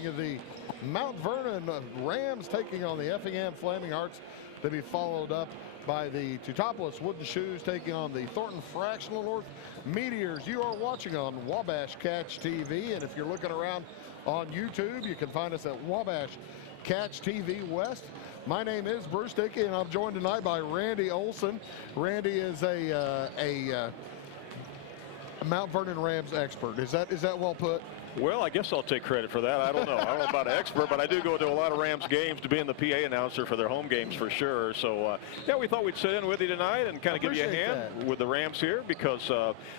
morning of the Mount Vernon Rams taking on the Effingham Flaming Hearts, to be followed up by the Teutopolis Wooden Shoes taking on the Thornton Fractional North Meteors. You are watching on Wabash Catch TV, and if you're looking around on YouTube, you can find us at Wabash Catch TV West. My name is Bruce Dickey, and I'm joined tonight by Randy Olson. Randy is a Mount Vernon Rams expert. Is that well put? Well, I guess I'll take credit for that. I don't know. I don't know about an expert, but I do go to a lot of Rams games to be in the PA announcer for their home games for sure. So, yeah, we thought we'd sit in with you tonight and kind of give you a hand with the Rams here because,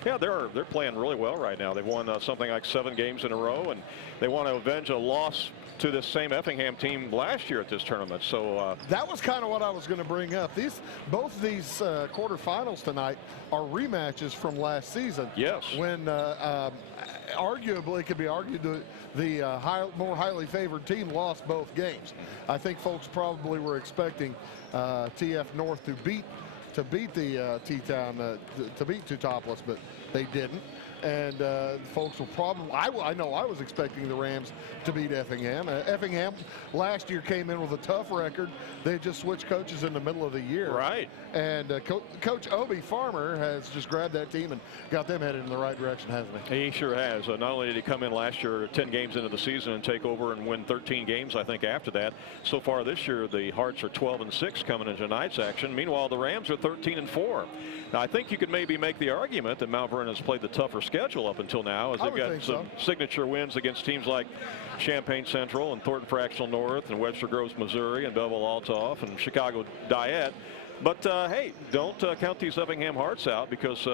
yeah, they're playing really well right now. They've won something like 7 games in a row, and they want to avenge a loss to this same Effingham team last year at this tournament. So that was kind of what I was going to bring up. Both these quarterfinals tonight are rematches from last season. Yes. When arguably it could be argued the more highly favored team lost both games. I think folks probably were expecting TF North to beat the T-Town to beat Teutopolis, but they didn't. And folks will probably, I know I was expecting the Rams to beat Effingham. Effingham last year came in with a tough record. They just switched coaches in the middle of the year. Right. And Coach Obi Farmer has just grabbed that team and got them headed in the right direction, hasn't he? He sure has. Not only did he come in last year 10 games into the season and take over and win 13 games, I think, after that. So far this year, the Hearts are 12-6 coming into tonight's action. Meanwhile, the Rams are 13-4. Now, I think you could maybe make the argument that Mount Vernon has played the tougher schedule up until now, as they've got some signature wins against teams like Champaign Central and Thornton Fractional North and Webster Groves, Missouri, and Belleville Altoff and Chicago Diet. But hey, don't count these Effingham Hearts out, because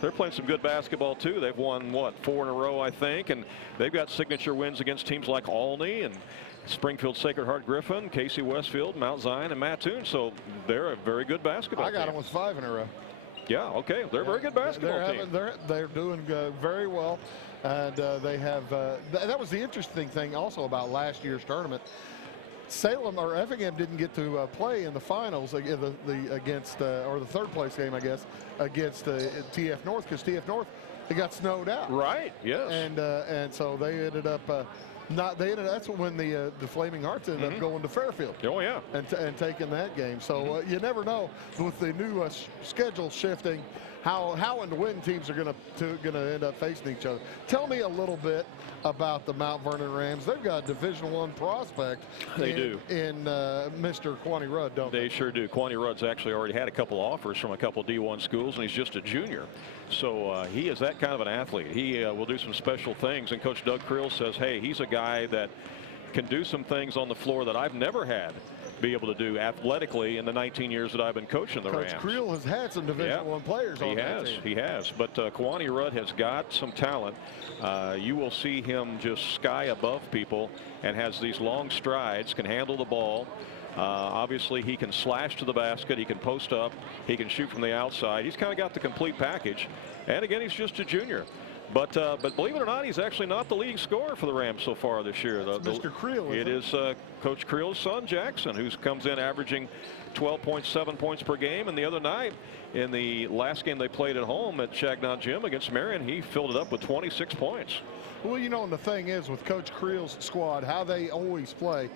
they're playing some good basketball too. They've won, what, 4 in a row, I think, and they've got signature wins against teams like Olney and Springfield Sacred Heart Griffin, Casey Westfield, Mount Zion, and Mattoon. So they're a very good basketball team. I got them with 5 in a row. Yeah, okay. They're a very good basketball team. They're doing very well. And they have that was the interesting thing also about last year's tournament. Salem or Effingham didn't get to play in the finals against or the third place game, I guess, against TF North, because TF North, they got snowed out. Right. Yes. And so they ended up that's when the Flaming Hearts ended up going to Fairfield. Oh yeah. And taking that game. So you never know with the new schedule shifting how and when teams are going to end up facing each other. Tell me a little bit about the Mount Vernon Rams. They've got a Division I prospect. They do. In Mr. Quaney Rudd, don't they? They sure do. Quaney Rudd's actually already had a couple offers from a couple D1 schools, and he's just a junior. So he is that kind of an athlete. He will do some special things, and Coach Doug Creel says, hey, he's a guy that can do some things on the floor that I've never had be able to do athletically in the 19 years that I've been coaching the Rams. Coach Creel has had some Division I players on that team. He has. But Quaney Rudd has got some talent. You will see him just sky above people and has these long strides, can handle the ball. Obviously, he can slash to the basket. He can post up. He can shoot from the outside. He's kind of got the complete package. And again, he's just a junior. But believe it or not, he's actually not the leading scorer for the Rams so far this year. Mr. Creel. It is Coach Creel's son, Jackson, who comes in averaging 12.7 points per game. And the other night, in the last game they played at home at Shagnon Gym against Marion, he filled it up with 26 points. Well, you know, and the thing is with Coach Creel's squad, how they always play,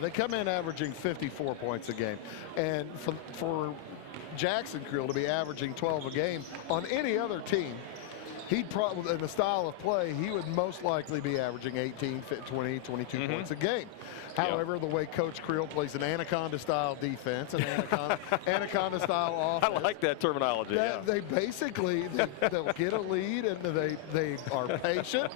they come in averaging 54 points a game. And for Jackson Creel to be averaging 12 a game on any other team, he'd probably, in the style of play, he would most likely be averaging 18, 20, 22 points a game. However, the way Coach Creel plays an anaconda-style defense, an anaconda-style offense. I like that terminology. They basically, they'll get a lead, and they are patient,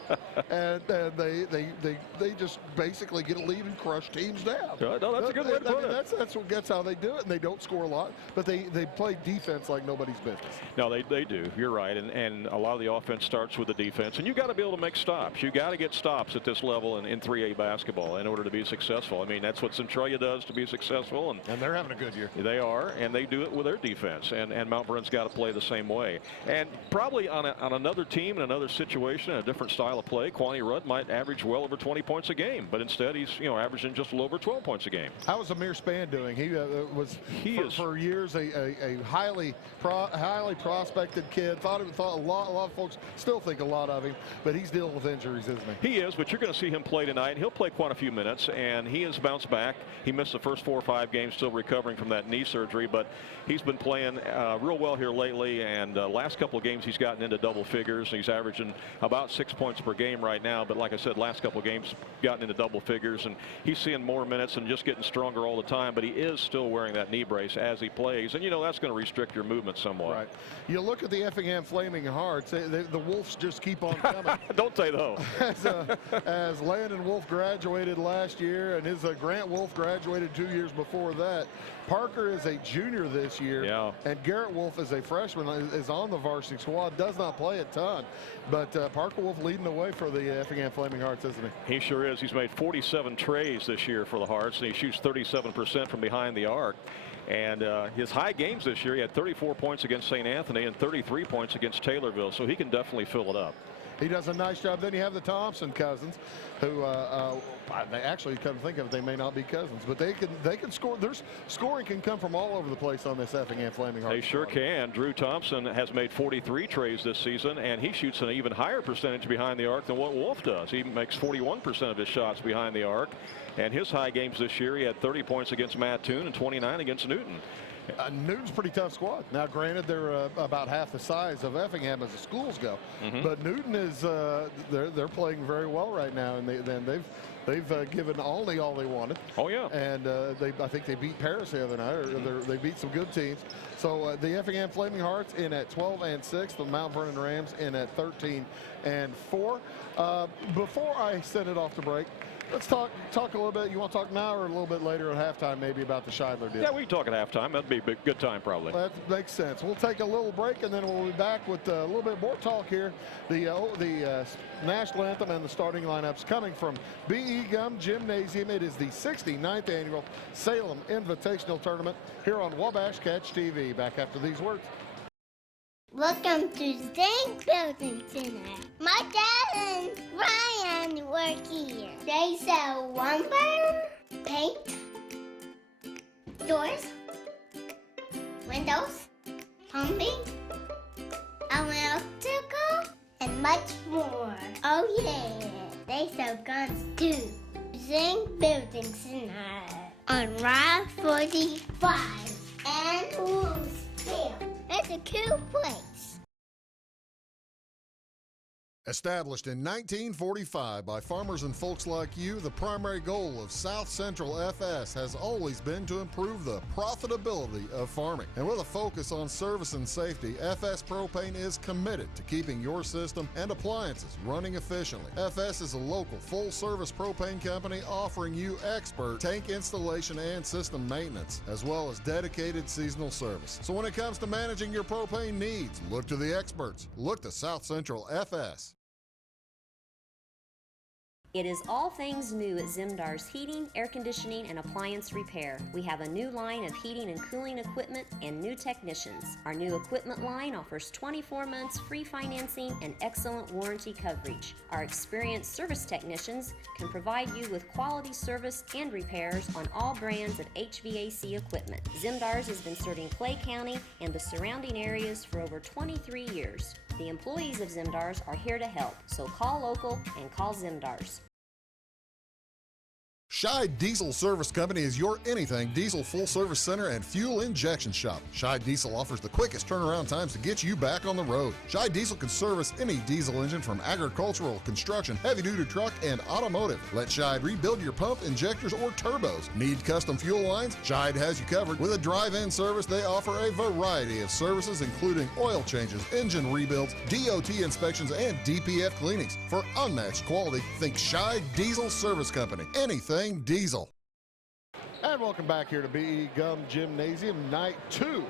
and they just basically get a lead and crush teams down. No, that's a good way to put it. That's how they do it, and they don't score a lot, but they play defense like nobody's business. No, they do. You're right, and a lot of the offense starts with the defense, and you got to be able to make stops. You got to get stops at this level in 3A basketball in order to be successful. I mean, that's what Centralia does to be successful, and they're having a good year. They are, and they do it with their defense, and Mount Vernon's got to play the same way. And probably on another team in another situation, in a different style of play, play, Quaney Rudd might average well over 20 points a game, but instead he's averaging just a little over 12 points a game. How was Amir Spann doing? He was for years a highly prospected kid. Thought a lot of folks still think a lot of him, but he's dealing with injuries, isn't he? He is, but you're going to see him play tonight. He'll play quite a few minutes, and he has bounced back. He missed the first 4 or 5 games, still recovering from that knee surgery, but he's been playing real well here lately, and last couple of games he's gotten into double figures. He's averaging about 6 points per game right now, but like I said, last couple of games gotten into double figures, and he's seeing more minutes and just getting stronger all the time, but he is still wearing that knee brace as he plays, and that's going to restrict your movement somewhat. Right. You look at the Effingham Flaming Hearts, the Wolves just keep on coming. Don't say though. As Landon Wolf graduated last year, and his Grant Wolf graduated 2 years before that. Parker is a junior this year, and Garrett Wolf is a freshman, is on the varsity squad, does not play a ton, but Parker Wolf leading the way for the Effingham Flaming Hearts, isn't he? He sure is. He's made 47 trays this year for the Hearts, and he shoots 37% from behind the arc. And his high games this year, he had 34 points against St. Anthony and 33 points against Taylorville, so he can definitely fill it up. He does a nice job. Then you have the Thompson cousins, who they actually come to think of it, they may not be cousins, but they can score. Their scoring can come from all over the place on this Effingham Flaming Hearts. They sure can. Drew Thompson has made 43 trays this season, and he shoots an even higher percentage behind the arc than what Wolf does. He makes 41% of his shots behind the arc, and his high games this year, he had 30 points against Mattoon and 29 against Newton. Newton's a pretty tough squad. Now, granted, they're about half the size of Effingham as the schools go, but Newton is they're playing very well right now, and they've given all they wanted. Oh yeah, and I think they beat Paris the other night, or they beat some good teams. So the Effingham Flaming Hearts in at 12-6, the Mount Vernon Rams in at 13-4. Before I send it off to break, let's talk a little bit. You want to talk now or a little bit later at halftime, maybe about the Scheidler deal? Yeah, we can talk at halftime. That'd be a good time, probably. That makes sense. We'll take a little break, and then we'll be back with a little bit more talk here. The national anthem and the starting lineups coming from B.E. Gum Gymnasium. It is the 69th annual Salem Invitational Tournament here on Wabash Catch TV. Back after these words. Welcome to Zinc Building Center. My dad and Ryan work here. They sell lumber, paint, doors, windows, plumbing, electrical, and much more. Oh yeah, they sell guns too. Zinc Building Center on Route 45 and Louisville. It's a cool place. Established in 1945 by farmers and folks like you, the primary goal of South Central FS has always been to improve the profitability of farming. And with a focus on service and safety, FS Propane is committed to keeping your system and appliances running efficiently. FS is a local full-service propane company offering you expert tank installation and system maintenance, as well as dedicated seasonal service. So when it comes to managing your propane needs, look to the experts. Look to South Central FS. It is all things new at Zimdar's Heating, Air Conditioning, and Appliance Repair. We have a new line of heating and cooling equipment and new technicians. Our new equipment line offers 24 months free financing and excellent warranty coverage. Our experienced service technicians can provide you with quality service and repairs on all brands of HVAC equipment. Zimdar's has been serving Clay County and the surrounding areas for over 23 years. The employees of Zimdar's are here to help, so call local and call Zimdar's. Scheid Diesel Service Company is your anything diesel full service center and fuel injection shop. Scheid Diesel offers the quickest turnaround times to get you back on the road. Scheid Diesel can service any diesel engine from agricultural, construction, heavy-duty truck, and automotive. Let Scheid rebuild your pump, injectors, or turbos. Need custom fuel lines? Scheid has you covered. With a drive-in service, they offer a variety of services including oil changes, engine rebuilds, DOT inspections, and DPF cleanings. For unmatched quality, think Scheid Diesel Service Company. Anything diesel. And welcome back here to B.E. Gum Gymnasium, night 2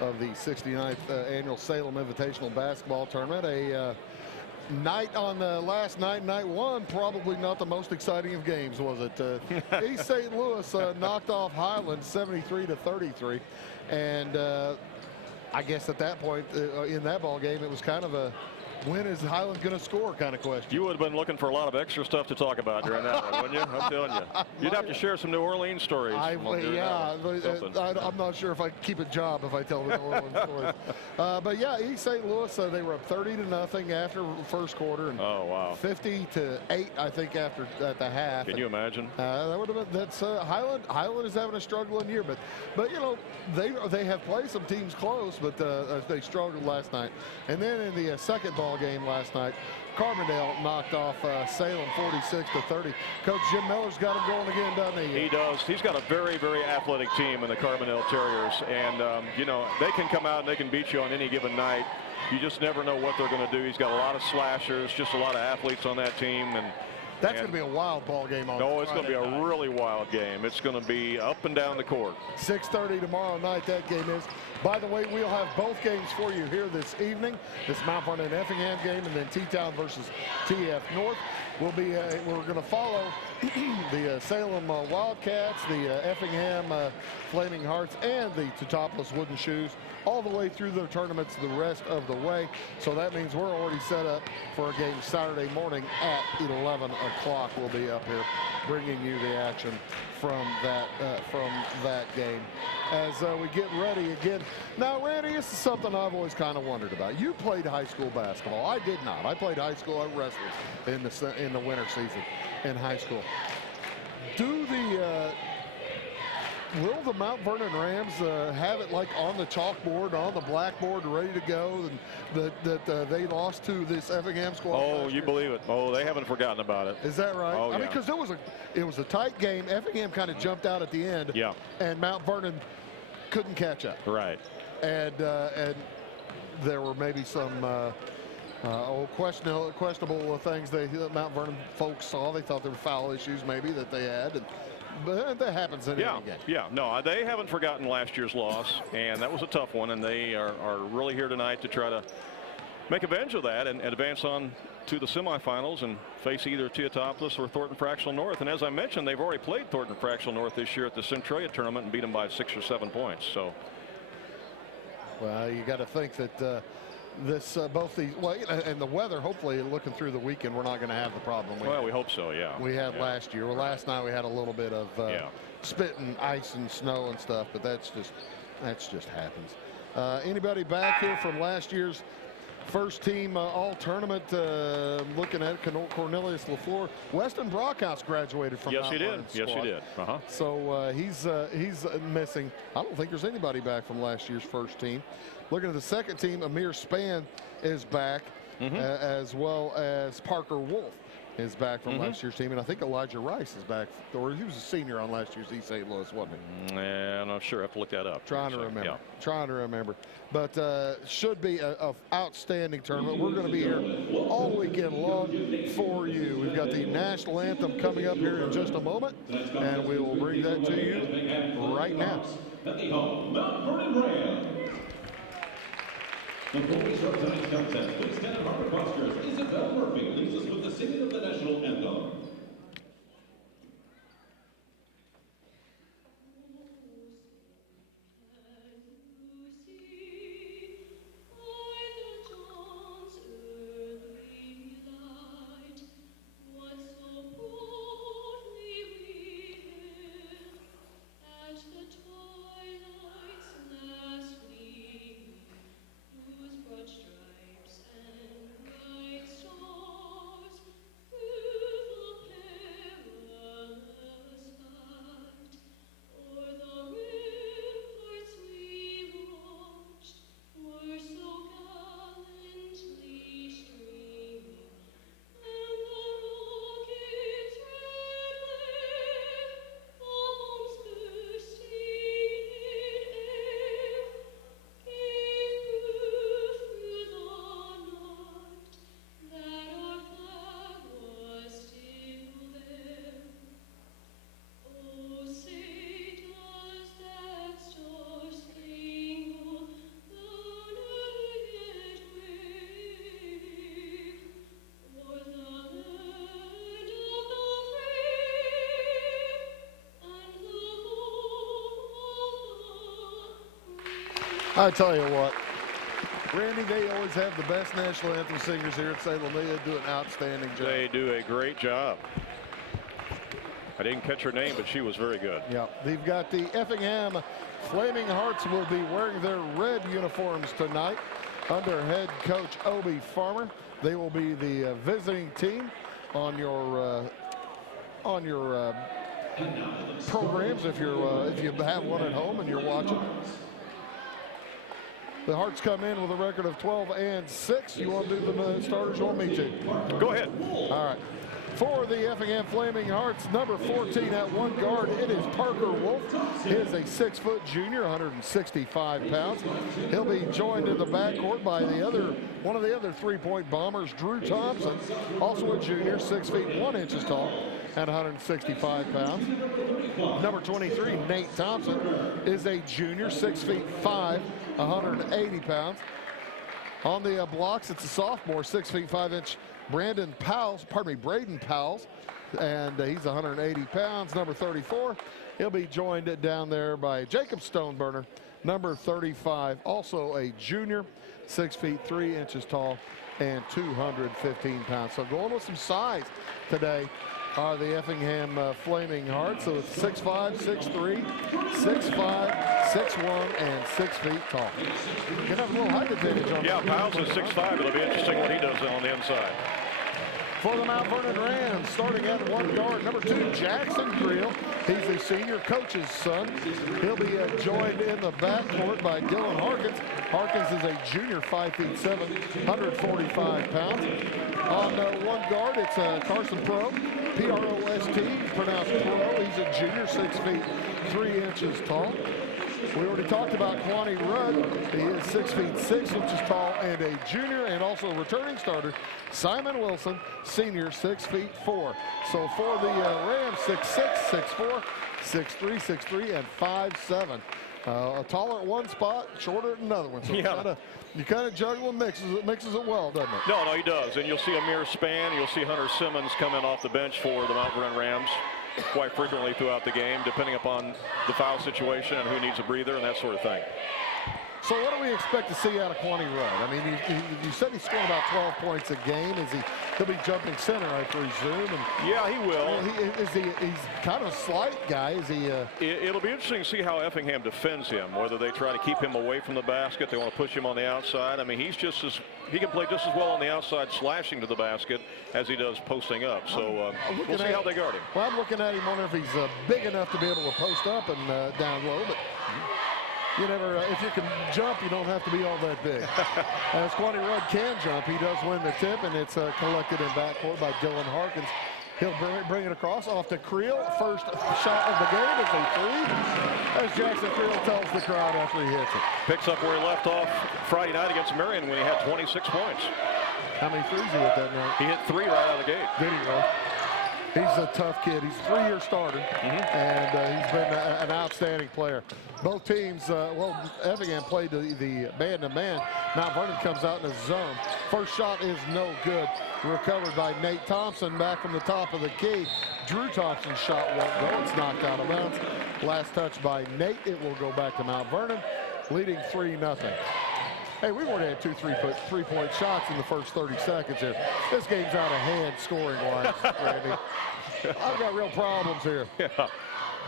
of the 69th annual Salem Invitational Basketball Tournament. A night on the last night, night 1, probably not the most exciting of games, was it? East St. Louis knocked off Highland 73-33, and I guess at that point in that ball game, it was kind of a when is Highland going to score kind of question. You would have been looking for a lot of extra stuff to talk about during that one, wouldn't you? I'm telling you. You'd have to share some New Orleans stories. I'm not sure if I keep a job if I tell the New Orleans stories. But yeah, East St. Louis, they were up 30-0 after the first quarter, and oh wow, 50-8 I think at the half. Can you imagine? That would have been. That's Highland. Highland is having a struggling year, but you know they have played some teams close, but they struggled last night. And then in the second ball game last night, Carbondale knocked off Salem 46-30. Coach Jim Miller's got him going again, doesn't he? He does. He's got a very, very athletic team in the Carbondale Terriers, and you know, they can come out and they can beat you on any given night. You just never know what they're going to do. He's got a lot of slashers, just a lot of athletes on that team, and that's going to be a wild ball game on No, it's going to be night. a really wild game. It's going to be up and down the court. 6:30 tomorrow night that game is. By the way, we'll have both games for you here this evening. This Mount Vernon Effingham game, and then T-Town versus TF North. We're going to follow the Salem Wildcats, the Effingham Flaming Hearts, and the Teutopolis Wooden Shoes all the way through their tournaments the rest of the way. So that means we're already set up for a game Saturday morning at 11 o'clock. We'll be up here bringing you the action from that game as we get ready again. Now, Randy, this is something I've always kind of wondered about. You played high school basketball. I did not. I played high school at wrestlers in the winter season in high school. Will the Mount Vernon Rams have it like on the chalkboard, on the blackboard, ready to go, and that they lost to this Effingham squad? Oh, you believe it? Oh, they haven't forgotten about it. Is that right? Oh, I mean, because it was a tight game. Effingham kind of jumped out at the end. Yeah. And Mount Vernon couldn't catch up. Right. And there were maybe some questionable things that Mount Vernon folks saw. They thought there were foul issues maybe that they had. But that happens in any game. Yeah, no, they haven't forgotten last year's loss, and that was a tough one, and they are really here tonight to try to make avenge of that and advance on to the semifinals and face either Teutopolis or Thornton Fractional North. And as I mentioned, they've already played Thornton Fractional North this year at the Centralia tournament and beat them by 6 or 7 points. So, well, you got to think that and the weather, hopefully looking through the weekend, we're not going to have the problem we hope so. Yeah, we had last year. Well, last night we had a little bit of spit and ice and snow and stuff, but that's just happens. Anybody back here from last year's first team all tournament? Looking at Cornelius LaFleur. Weston Brockhouse graduated from Yes, he did. Yes, he did. So he's missing. I don't think there's anybody back from last year's first team. Looking at the second team, Amir Spann is back, as well as Parker Wolf is back from last year's team, and I think Elijah Rice is back, or he was a senior on last year's East St. Louis, wasn't he? Yeah, I'm not sure. I have to look that up. Trying to remember. But should be an outstanding tournament. We're going to be here all weekend long for you. We've got the national anthem coming up here in just a moment, and we will bring that to you right now. At the home Mount Vernon Rams. The police are tonight's contest. Please stand in proper postures. Isabel Murphy leads us with the singing of the national anthem. I tell you what, Randy, they always have the best national anthem singers here at Salem. They do an outstanding job. They do a great job. I didn't catch her name, but she was very good. Yeah, they've got the Effingham Flaming Hearts will be wearing their red uniforms tonight under head coach Obie Farmer. They will be the visiting team on your programs if you have one at home and you're watching. The Hearts come in with a record of 12-6. You want to do the starters? You want me to? Go ahead. All right. For the Effingham Flaming Hearts, number 14 at one guard, it is Parker Wolf. He is a 6-foot junior, 165 pounds. He'll be joined in the backcourt by one of the other three-point bombers, Drew Thompson, also a junior, 6 feet 1 inches tall and 165 pounds. Number 23, Nate Thompson, is a junior, 6 feet 5, 180 pounds. On the blocks, it's a sophomore, 6 feet 5 inch Braden Powles, and he's 180 pounds. Number 34, he'll be joined down there by Jacob Stoneburner, number 35, also a junior, 6 feet 3 inches tall and 215 pounds. So going with some size today are the Effingham Flaming Hearts. So it's 6'5", 6'3", 6'5", 6'1", and 6 feet tall. You can have a little height advantage on Yeah, Powles is 6'5". It'll be interesting what he does on the inside. For the Mount Vernon Rams, starting at one guard, number 2, Jackson Creel. He's the senior coach's son. He'll be joined in the backcourt by Dylan Harkins. Harkins is a junior, 5 feet 7, 145 pounds. On one guard, it's Carson Pro, P-R-O-S-T, pronounced Pro. He's a junior, 6 feet 3 inches tall. We already talked about Kwani Rudd. He is 6 feet 6 inches tall and a junior, and also returning starter Simon Wilson, senior, 6 feet 4. So for the Rams, 6'6", 6'4", 6'3", 6'3", and 5'7". Taller at one spot, shorter at another one. So yeah. You kind of juggle and mixes it well, doesn't it? No, he does. And you'll see Amir Spann. You'll see Hunter Simmons come in off the bench for the Mount Vernon Rams quite frequently throughout the game, depending upon the foul situation and who needs a breather and that sort of thing. So what do we expect to see out of Kwani Rudd? I mean, you said he's scoring about 12 points a game. He'll be jumping center, I presume? And yeah, he will. He's kind of a slight guy. Is he? It'll be interesting to see how Effingham defends him, whether they try to keep him away from the basket, they want to push him on the outside. I mean, he can play just as well on the outside slashing to the basket as he does posting up. So we'll see how they guard him. Well, I'm looking at him, wondering if he's big enough to be able to post up and down low, but you never, if you can jump, you don't have to be all that big. As Kwani Rudd can jump, he does win the tip, and it's collected in backcourt by Dylan Harkins. He'll bring it across off to Creel. First shot of the game is a three, as Jackson Creel tells the crowd after he hits it. Picks up where he left off Friday night against Marion when he had 26 points. How many threes he hit that night? He hit 3 right out of the gate. Did he, really? He's a tough kid. He's a 3-year starter, and he's been an outstanding player. Both teams, Effingham played the man-to-man. Mount Vernon comes out in a zone. First shot is no good. Recovered by Nate Thompson back from the top of the key. Drew Thompson's shot won't go. It's knocked out of bounds. Last touch by Nate. It will go back to Mount Vernon, leading 3-0. Hey, we've already had 2 three-point shots in the first 30 seconds here. This game's out of hand scoring-wise, Randy. I've got real problems here. Yeah.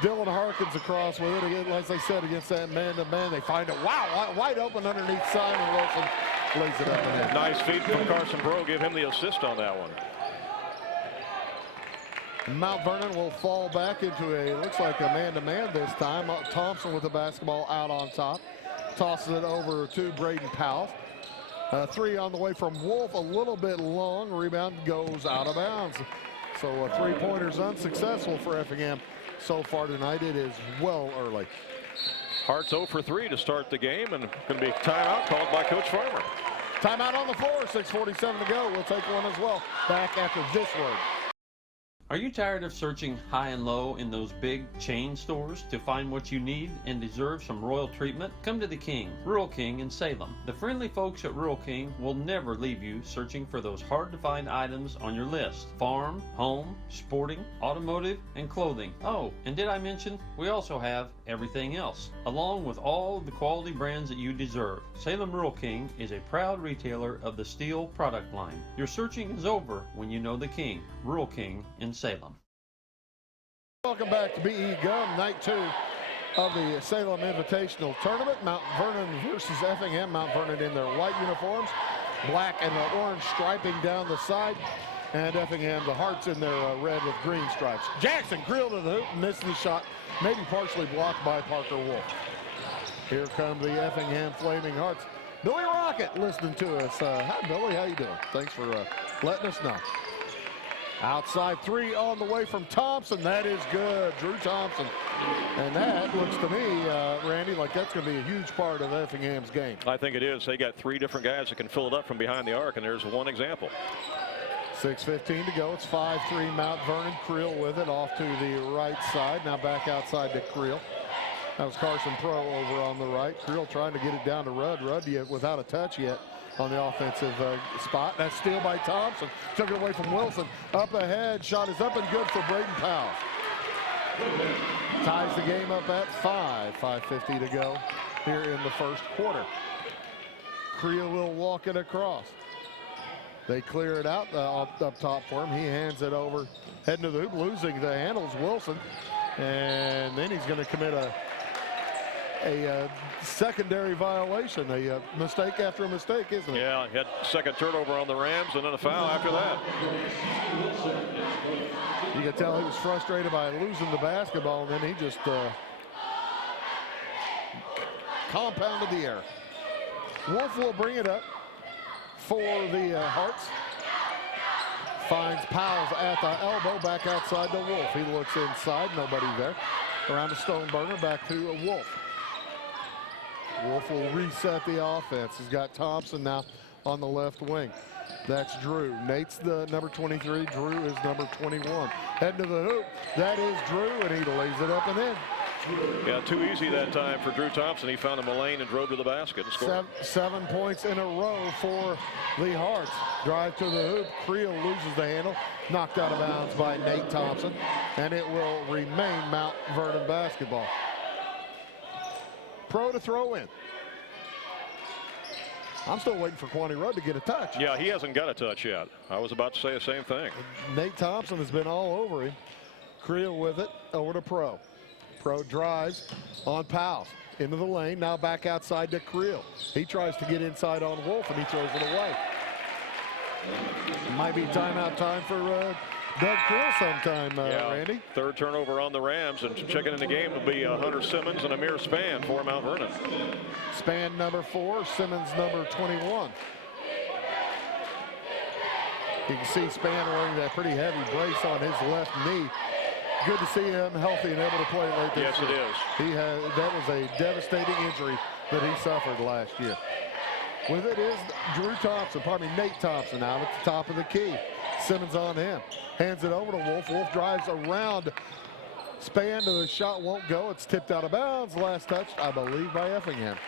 Dylan Harkins across with it again, as I said, against that man-to-man. They find it, wide open underneath Simon Wilson. Lays it up and in. Nice feed from Carson Bro. Give him the assist on that one. Mount Vernon will fall back into looks like a man-to-man this time. Thompson with the basketball out on top. Tosses it over to Braden Powell. 3 on the way from Wolf, a little bit long. Rebound goes out of bounds. So a three-pointer's unsuccessful for Effingham so far tonight. It is well early. Hearts 0 for 3 to start the game, and going to be a timeout called by Coach Farmer. Timeout on the floor, 6:47 to go. We'll take one as well. Back after this word. Are you tired of searching high and low in those big chain stores to find what you need and deserve some royal treatment? Come to the King, Rural King in Salem. The friendly folks at Rural King will never leave you searching for those hard to find items on your list. Farm, home, sporting, automotive, and clothing. Oh, and did I mention we also have everything else, along with all the quality brands that you deserve. Salem Rural King is a proud retailer of the steel product line. Your searching is over when you know the King, Rural King in Salem. Welcome back to BE Gum, night 2 of the Salem Invitational Tournament. Mount Vernon versus Effingham. Mount Vernon in their white uniforms, black and orange striping down the side, and Effingham, the Hearts, in their red with green stripes. Jackson Creel to the hoop, missed the shot, maybe partially blocked by Parker Wolf. Here come the Effingham Flaming Hearts. Billy Rocket listening to us. Hi, Billy. How you doing? Thanks for letting us know. Outside three on the way from Thompson. That is good. Drew Thompson. And that looks to me, Randy, like that's going to be a huge part of Effingham's game. I think it is. They got 3 different guys that can fill it up from behind the arc, and there's one example. 6:15 to go. It's 5-3 Mount Vernon. Creel with it off to the right side. Now back outside to Creel. That was Carson Pro over on the right. Creel trying to get it down to Rudd. Rudd without a touch yet on the offensive spot. That's steal by Thompson. Took it away from Wilson. Up ahead. Shot is up and good for Braden Powell. Ties the game up at 5. 5:50 to go here in the first quarter. Creel will walk it across. They clear it out up top for him. He hands it over, heading to the hoop, losing the handles, Wilson. And then he's going to commit a secondary violation, a mistake after a mistake, isn't it? Yeah, he had second turnover on the Rams and then a foul after that. You can tell he was frustrated by losing the basketball, and then he just compounded the error. Wolf will bring it up for the Hearts. Finds Powell's at the elbow, back outside to Wolf. He looks inside, nobody there. Around to Stoneburner, back to Wolf. Wolf will reset the offense. He's got Thompson now on the left wing. That's Drew. Nate's the number 23. Drew is number 21. Heading to the hoop. That is Drew, and he lays it up and in. Yeah, too easy that time for Drew Thompson. He found him a lane and drove to the basket and scored. 7 points in a row for the Hearts. Drive to the hoop. Creel loses the handle. Knocked out of bounds by Nate Thompson. And it will remain Mount Vernon basketball. Pro to throw in. I'm still waiting for Quaney Rudd to get a touch. Yeah, he hasn't got a touch yet. I was about to say the same thing. Nate Thompson has been all over him. Creel with it over to Pro. Pro drives on Powell into the lane. Now back outside to Creel. He tries to get inside on Wolf, and he throws it away. Might be timeout time for Doug Creel sometime, Randy. Third turnover on the Rams, and checking in the game will be Hunter Simmons and Amir Spann for Mount Vernon. Spann number 4, Simmons number 21. You can see Spann wearing that pretty heavy brace on his left knee. Good to see him healthy and able to play late this year. Yes, it is. That was a devastating injury that he suffered last year. With it is Drew Thompson, Nate Thompson out at the top of the key. Simmons on him. Hands it over to Wolf. Wolf drives around Spann to the shot, won't go. It's tipped out of bounds. Last touch, I believe, by Effingham.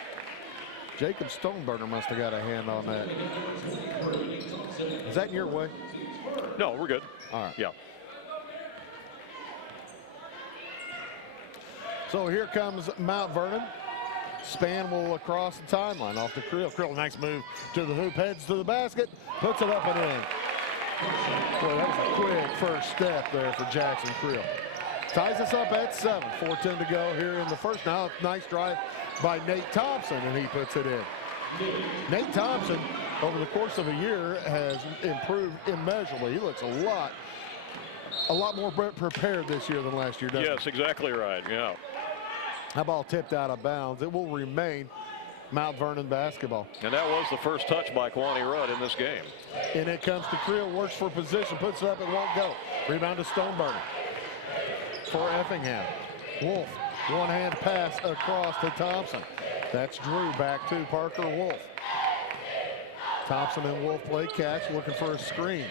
Jacob Stoneburner must have got a hand on that. Is that in your way? No, we're good. All right. Yeah. So here comes Mount Vernon. Spann will cross the timeline off to Creel. Creel, nice move to the hoop, heads to the basket, puts it up and in. Boy, that was a quick first step there for Jackson Creel. Ties us up at 7. 4:10 to go here in the first. Now, nice drive by Nate Thompson, and he puts it in. Nate Thompson, over the course of a year, has improved immeasurably. He looks a lot more prepared this year than last year, doesn't he? Yes, exactly right. Yeah. That ball tipped out of bounds. It will remain Mount Vernon basketball. And that was the first touch by Quaney Rudd in this game. And it comes to Creel, works for position, puts it up, and won't go. Rebound to Stoneburner for Effingham. Wolf, one-hand pass across to Thompson. That's Drew, back to Parker Wolf. Thompson and Wolf play catch, looking for a screen.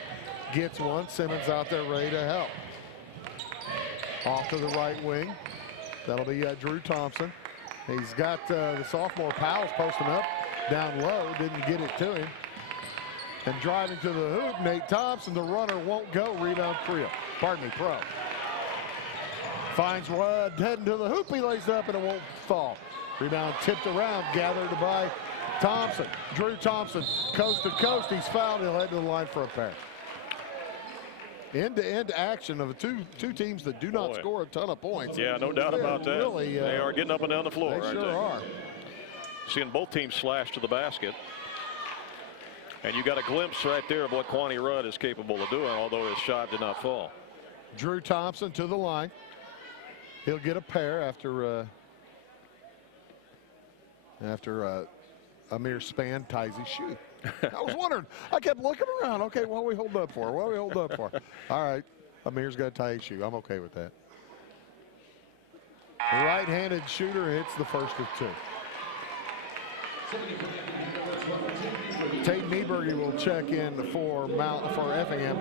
Gets one, Simmons out there ready to help. Off to the right wing. That'll be Drew Thompson. He's got the sophomore Powell's posting up down low. Didn't get it to him. And driving to the hoop, Nate Thompson. The runner won't go. Rebound Creel. Pardon me, Pro. Finds Rudd heading to the hoop. He lays up and it won't fall. Rebound tipped around, gathered by Thompson. Drew Thompson, coast to coast. He's fouled. He'll head to the line for a pair. End-to-end action of two teams that do not score a ton of points. Yeah, no doubt about that. Really, they are getting up and down the floor. They right sure there. are. Seeing both teams slash to the basket. And you got a glimpse right there of what Kwani Rudd is capable of doing, although his shot did not fall. Drew Thompson to the line. He'll get a pair after Amir Spann ties his shoe. I was wondering. I kept looking around. Okay, what are we holding up for? What are we holding up for? All right, Amir's got to tie his shoe. I'm okay with that. The right-handed shooter hits the first of two. Tate Nieberge will check in for Effingham,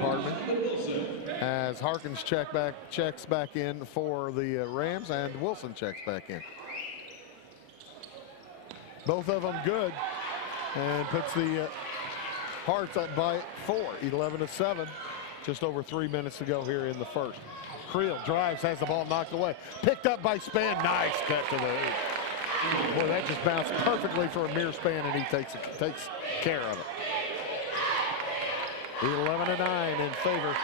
as Harkins checks back in for the Rams, and Wilson checks back in. Both of them good, and puts the Hearts up by 4, 11-7. Just over 3 minutes to go here in the first. Creel drives, has the ball knocked away. Picked up by Spann. Nice cut to the hoop. Boy, that just bounced perfectly for Amir Spann, and he takes care of it. 11-9 in favor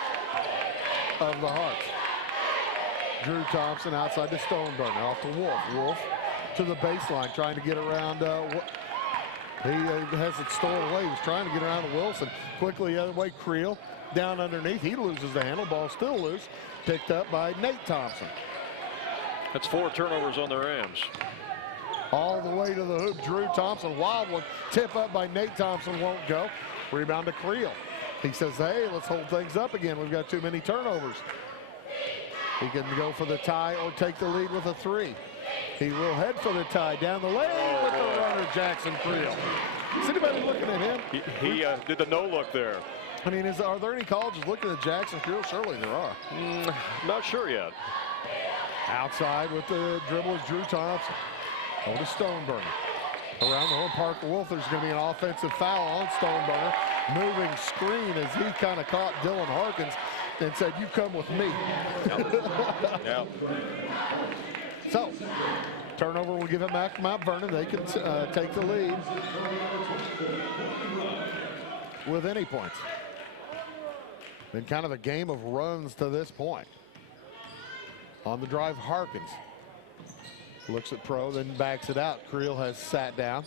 of the Hearts. Drew Thompson outside to Stoneburner, off to Wolf. Wolf to the baseline, trying to get around. He has it stolen away. He was trying to get around to Wilson. Quickly the other way, Creel down underneath. He loses the handle. Ball still loose. Picked up by Nate Thompson. That's 4 turnovers on the Rams. All the way to the hoop. Drew Thompson, wild one. Tip up by Nate Thompson, won't go. Rebound to Creel. He says, hey, let's hold things up again. We've got too many turnovers. He can go for the tie or take the lead with a 3. He will head for the tie down the lane with the runner, Jackson Creel. Is anybody looking at him? He did the no look there. I mean, are there any colleges looking at Jackson Creel? Surely there are. Not sure yet. Outside with the dribble is Drew Thompson. On to Stoneburner. Around the horn, Parker Wolf. There's going to be an offensive foul on Stoneburner. Moving screen as he kind of caught Dylan Harkins and said, you come with me. Yeah. So, turnover will give it back to Mount Vernon. They can take the lead with any points. Been kind of a game of runs to this point. On the drive, Harkins looks at Pro, then backs it out. Creel has sat down.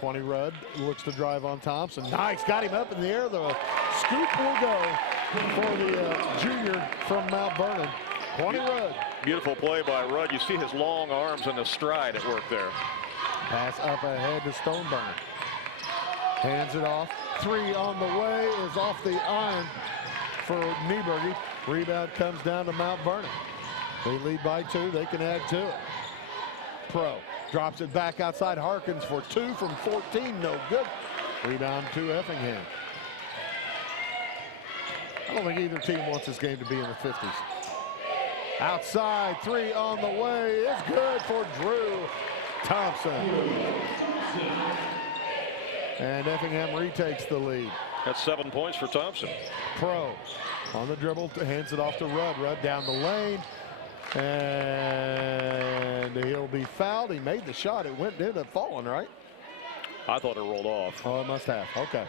Kwani Rudd looks to drive on Thompson. Nice, got him up in the air. The scoop will go for the junior from Mount Vernon. Kwani Rudd. Beautiful play by Rudd. You see his long arms and the stride at work there. Pass up ahead to Stoneburner. Hands it off. 3 on the way is off the iron for Nieberge. Rebound comes down to Mount Vernon. They lead by 2. They can add to it. Pro drops it back outside. Harkins for 2 from 14. No good. Rebound to Effingham. I don't think either team wants this game to be in the 50s. Outside, 3 on the way. It's good for Drew Thompson. And Effingham retakes the lead. That's 7 points for Thompson. Pro on the dribble, hands it off to Rudd. Rudd down the lane. And he'll be fouled. He made the shot. It ended up falling, right? I thought it rolled off. Oh, it must have. Okay.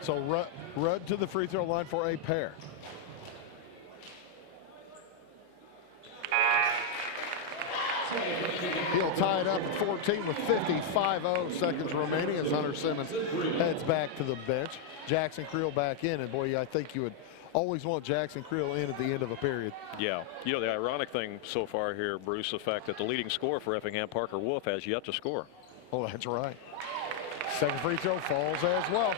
So Rudd to the free throw line for a pair. He'll tie it up at 14 with 55 seconds remaining as Hunter Simmons heads back to the bench. Jackson Creel back in, and boy, I think you would always want Jackson Creel in at the end of a period. Yeah. You know, the ironic thing so far here, Bruce, the fact that the leading scorer for Effingham, Parker Wolf, has yet to score. Oh, that's right. Second free throw falls as well.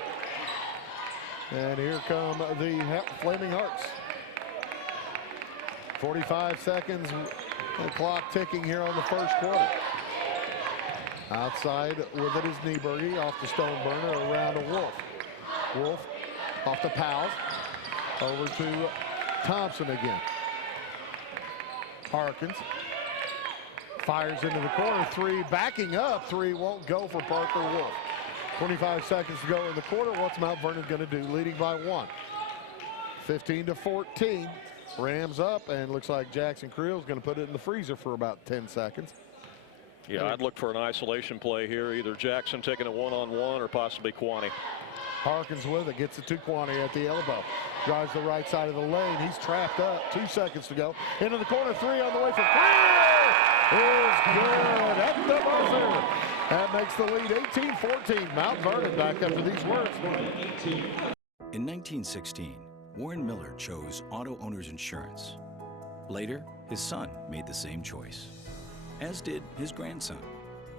And here come the Flaming Hearts. 45 seconds, the clock ticking here on the first quarter. Outside with it is Nieberge, off the Stoneburner, around to Wolf. Wolf off to Powell. Over to Thompson again. Harkins fires into the corner. Three backing up. Three won't go for Parker Wolf. 25 seconds to go in the quarter. What's Mount Vernon going to do? Leading by 1. 15-14. Rams up, and looks like Jackson Creel is going to put it in the freezer for about 10 seconds. Yeah, I'd look for an isolation play here. Either Jackson taking a one-on-one or possibly Kwani. Harkins with it, gets it to Kwani at the elbow. Drives the right side of the lane. He's trapped up. 2 seconds to go. Into the corner, 3 on the way for Creel. Is good at the buzzer. That makes the lead 18-14. Mount Vernon back after these words. In 1916, Warren Miller chose Auto Owners Insurance. Later, his son made the same choice, as did his grandson.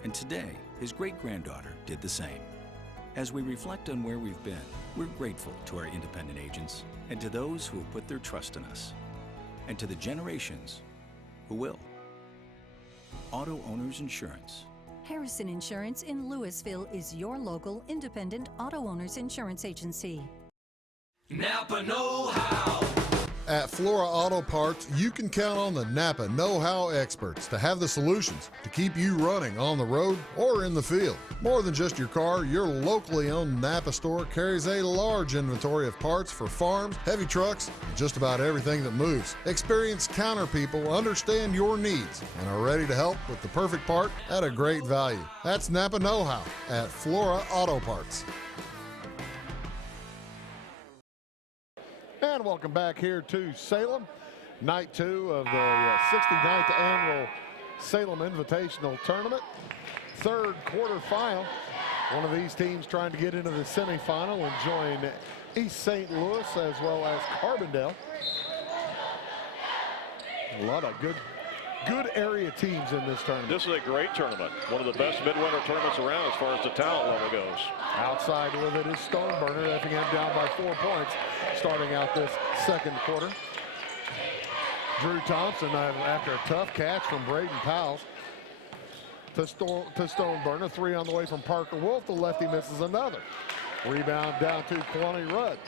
And today, his great-granddaughter did the same. As we reflect on where we've been, we're grateful to our independent agents and to those who have put their trust in us, and to the generations who will. Auto Owners Insurance. Harrison Insurance in Louisville is your local independent auto owners insurance agency. Napa know-how. At Flora Auto Parts, you can count on the Napa know-how experts to have the solutions to keep you running on the road or in the field. More than just your car, your locally owned Napa store carries a large inventory of parts for farms, heavy trucks, and just about everything that moves. Experienced counter people understand your needs and are ready to help with the perfect part at a great value. That's Napa know-how at Flora Auto Parts. And welcome back here to Salem. Night 2 of the 69th annual Salem Invitational Tournament. Third quarterfinal. One of these teams trying to get into the semifinal and join East St. Louis as well as Carbondale. A lot of good area teams in this tournament. This is a great tournament. One of the best midwinter tournaments around as far as the talent level goes. Outside with it is Stoneburner. Effingham down by 4 points starting out this second quarter. Drew Thompson after a tough catch from Braden Powell to Stoneburner. 3 on the way from Parker Wolf. The lefty misses another. Rebound down to Kwani Rudd.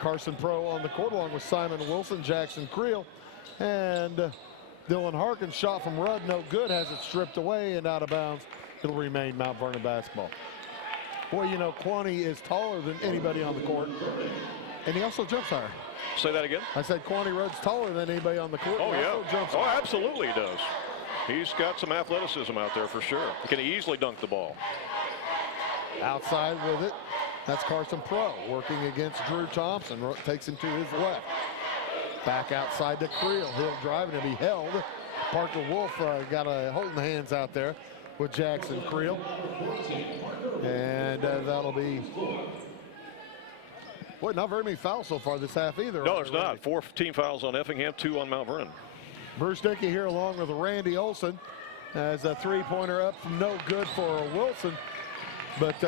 Carson Pro on the court along with Simon Wilson, Jackson Creel, and Dylan Harkins. Shot from Rudd, no good, has it stripped away and out of bounds. It'll remain Mount Vernon basketball. Boy, you know, Kwani is taller than anybody on the court, and he also jumps higher. Say that again? I said Kwani Rudd's taller than anybody on the court. Oh, yeah. Jumps Oh, higher. absolutely he does. He's got some athleticism out there for sure. He can easily dunk the ball. Outside with it, that's Carson Pro working against Drew Thompson. Takes him to his left. Back outside to Creel. He'll drive and he'll be held. Parker Wolf got a holding hands out there with Jackson Creel. And that'll be, boy, not very many fouls so far this half either. No, there's not. 14 fouls on Effingham, 2 on Mount Vernon. Bruce Dickey here along with Randy Olson as a three-pointer up from no good for Wilson. But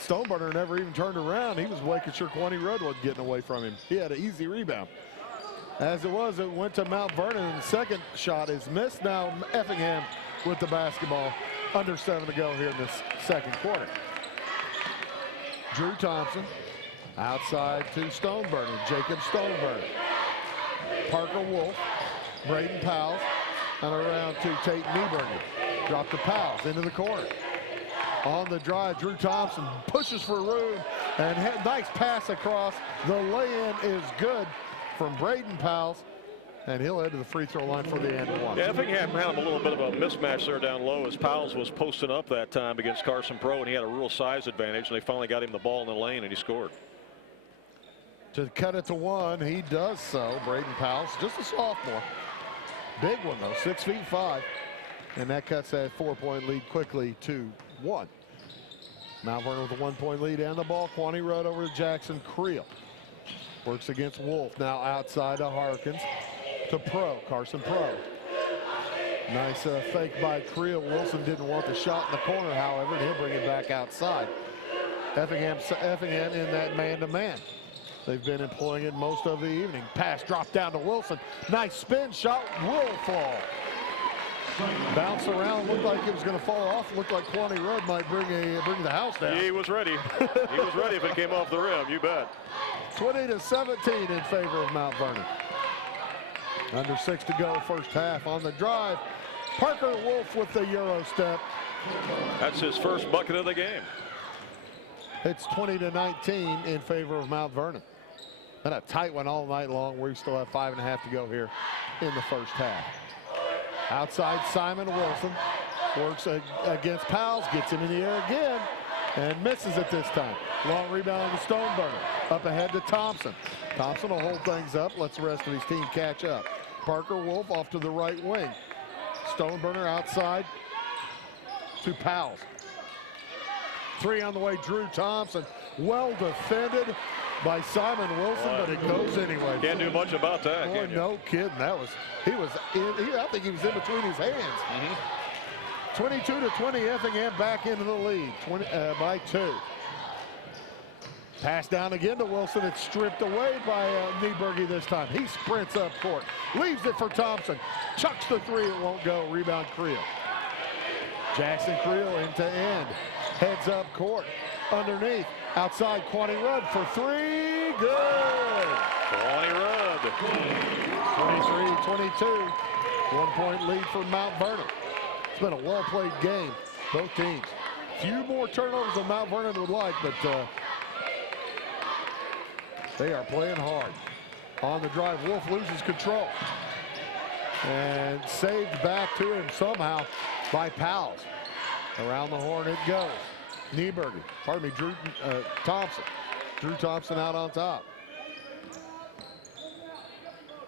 Stoneburner never even turned around. He was making sure Kwani Rudd wasn't getting away from him. He had an easy rebound. As it was, it went to Mount Vernon, and the second shot is missed. Now Effingham with the basketball. Under 7 to go here in this second quarter. Drew Thompson outside to Stoneburner. Jacob Stoneburner. Parker Wolf. Braden Powell. And around to Tate Nieberger. Drop to Powell into the corner. On the drive, Drew Thompson pushes for room. And nice pass across. The lay-in is good from Braden Powell, and he'll head to the free throw line for the end one. Yeah, Effingham had him a little bit of a mismatch there down low as Powell was posting up that time against Carson Pro, and he had a real size advantage, and they finally got him the ball in the lane, and he scored. To cut it to 1, he does so. Braden Powell, just a sophomore. Big one, though, 6'5", and that cuts that 4-point lead quickly to 1. Mount Vernon with a 1-point lead and the ball. Kwani Rudd over to Jackson Creel. Works against Wolf. Now outside to Harkins. To Pro. Carson Pro. Nice fake by Creel. Wilson didn't want the shot in the corner, however, and he'll bring it back outside. Effingham in that man-to-man. They've been employing it most of the evening. Pass dropped down to Wilson. Nice spin shot. Will fall. Bounce around, looked like it was going to fall off. Looked like Kwani Rudd might bring the house down. He was ready. He was ready if it came off the rim, you bet. 20-17 in favor of Mount Vernon. Under 6 to go, first half. On the drive, Parker Wolf with the Euro step. That's his first bucket of the game. It's 20-19 in favor of Mount Vernon. And a tight one all night long. We still have 5.5 to go here in the first half. Outside, Simon Wilson works against Powell, gets him in the air again, and misses it this time. Long rebound to Stoneburner. Up ahead to Thompson. Thompson will hold things up, lets the rest of his team catch up. Parker Wolf off to the right wing. Stoneburner outside to Powell. 3 on the way, Drew Thompson. Well defended by Simon Wilson, but it goes anyway. Can't do much about that. Boy, no kidding. That was, I think he was in between his hands. 22-20, Effingham back into the lead, by 2. Pass down again to Wilson. It's stripped away by Nieberge this time. He sprints up court, leaves it for Thompson. Chucks the 3, it won't go. Rebound Creel. Jackson Creel end to end. Heads up court. Underneath. Outside, Kwani Rudd for 3. Good. Kwani Rudd. 23-22. 1-point lead for Mount Vernon. It's been a well-played game, both teams. Few more turnovers than Mount Vernon would like, but they are playing hard. On the drive, Wolf loses control. And saved back to him somehow by Powell. Around the horn it goes. Nieberge, pardon me, Drew Thompson. Drew Thompson out on top.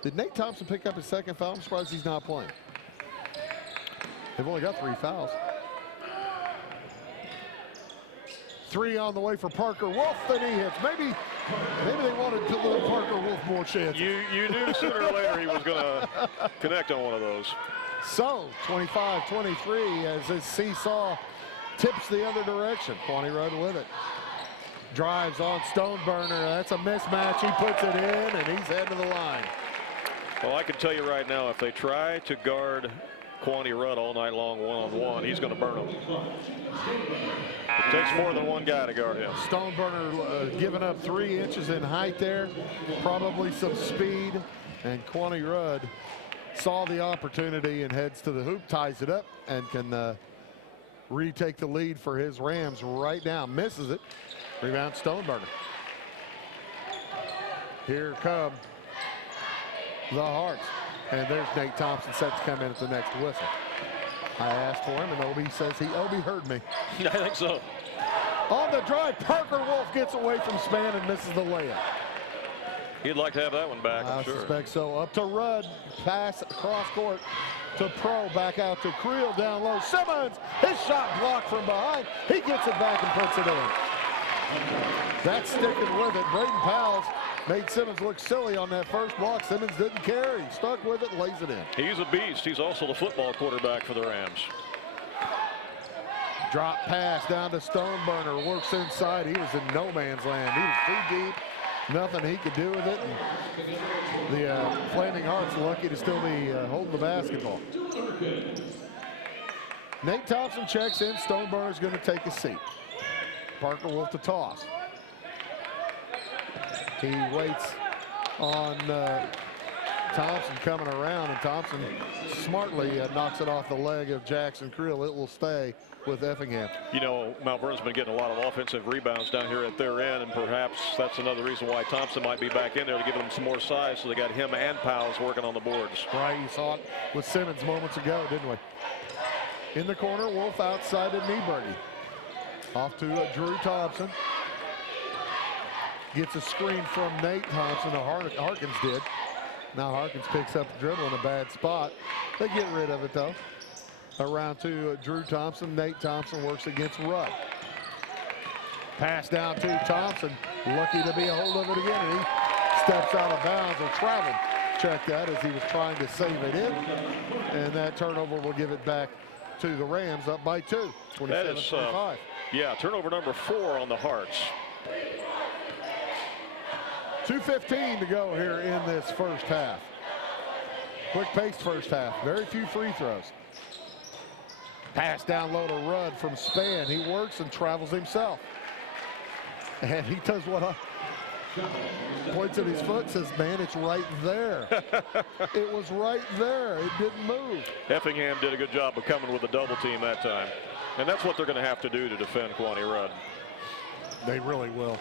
Did Nate Thompson pick up his second foul? I'm surprised he's not playing. They've only got 3 fouls. 3 on the way for Parker Wolf, then he hits. Maybe they wanted to give Parker Wolf more chances. You knew sooner or later he was going to connect on one of those. So 25-23 as this seesaw tips the other direction. Kwani Rudd with it. Drives on Stoneburner. That's a mismatch. He puts it in, and he's heading to the line. Well, I can tell you right now, if they try to guard Kwani Rudd all night long one-on-one, he's going to burn them. It takes more than one guy to guard him. Stoneburner giving up 3 inches in height there. Probably some speed. And Kwani Rudd saw the opportunity and heads to the hoop, ties it up, and can retake the lead for his Rams right now. Misses it. Rebound Stoneburner. Here come the Hearts. And there's Nate Thompson set to come in at the next whistle. I asked for him, and Obi says Obi heard me. I think so. On the drive, Parker Wolf gets away from Spann and misses the layup. He'd like to have that one back, I'm sure. I suspect so. Up to Rudd. Pass across court to Pro. Back out to Creel down low. Simmons, his shot blocked from behind. He gets it back and puts it in. That's sticking with it. Braden Powell made Simmons look silly on that first block. Simmons didn't care. He stuck with it, lays it in. He's a beast. He's also the football quarterback for the Rams. Drop pass down to Stoneburner. Works inside. He was in no man's land. He was too deep. Nothing he could do with it. And the Flaming Hearts lucky to still be holding the basketball. Nate Thompson checks in. Stoneburner's going to take a seat. Parker Wolf to toss. He waits on Thompson coming around, and Thompson smartly knocks it off the leg of Jackson Creel. It will stay with Effingham. You know, Mount Vernon's been getting a lot of offensive rebounds down here at their end, and perhaps that's another reason why Thompson might be back in there to give them some more size, so they got him and Powell working on the boards. Right, you saw it with Simmons moments ago, didn't we? In the corner, Wolf outside to Nieberge. Off to Drew Thompson. Gets a screen from Nate Thompson. Harkins did. Now Harkins picks up the dribble in a bad spot. They get rid of it, though. Around to Drew Thompson. Nate Thompson works against Rudd. Pass down to Thompson. Lucky to be a hold of it again, and he steps out of bounds or traveled. Check that as he was trying to save it in. And that turnover will give it back to the Rams, up by 2. 27-25. Yeah, turnover number 4 on the Hearts. 2:15 to go here in this first half. Quick-paced first half. Very few free throws. Pass down low to Rudd from Span. He works and travels himself. And he does what points at his foot, says, man, it's right there. It was right there. It didn't move. Effingham did a good job of coming with a double team that time. And that's what they're going to have to do to defend Quaney Rudd. They really will.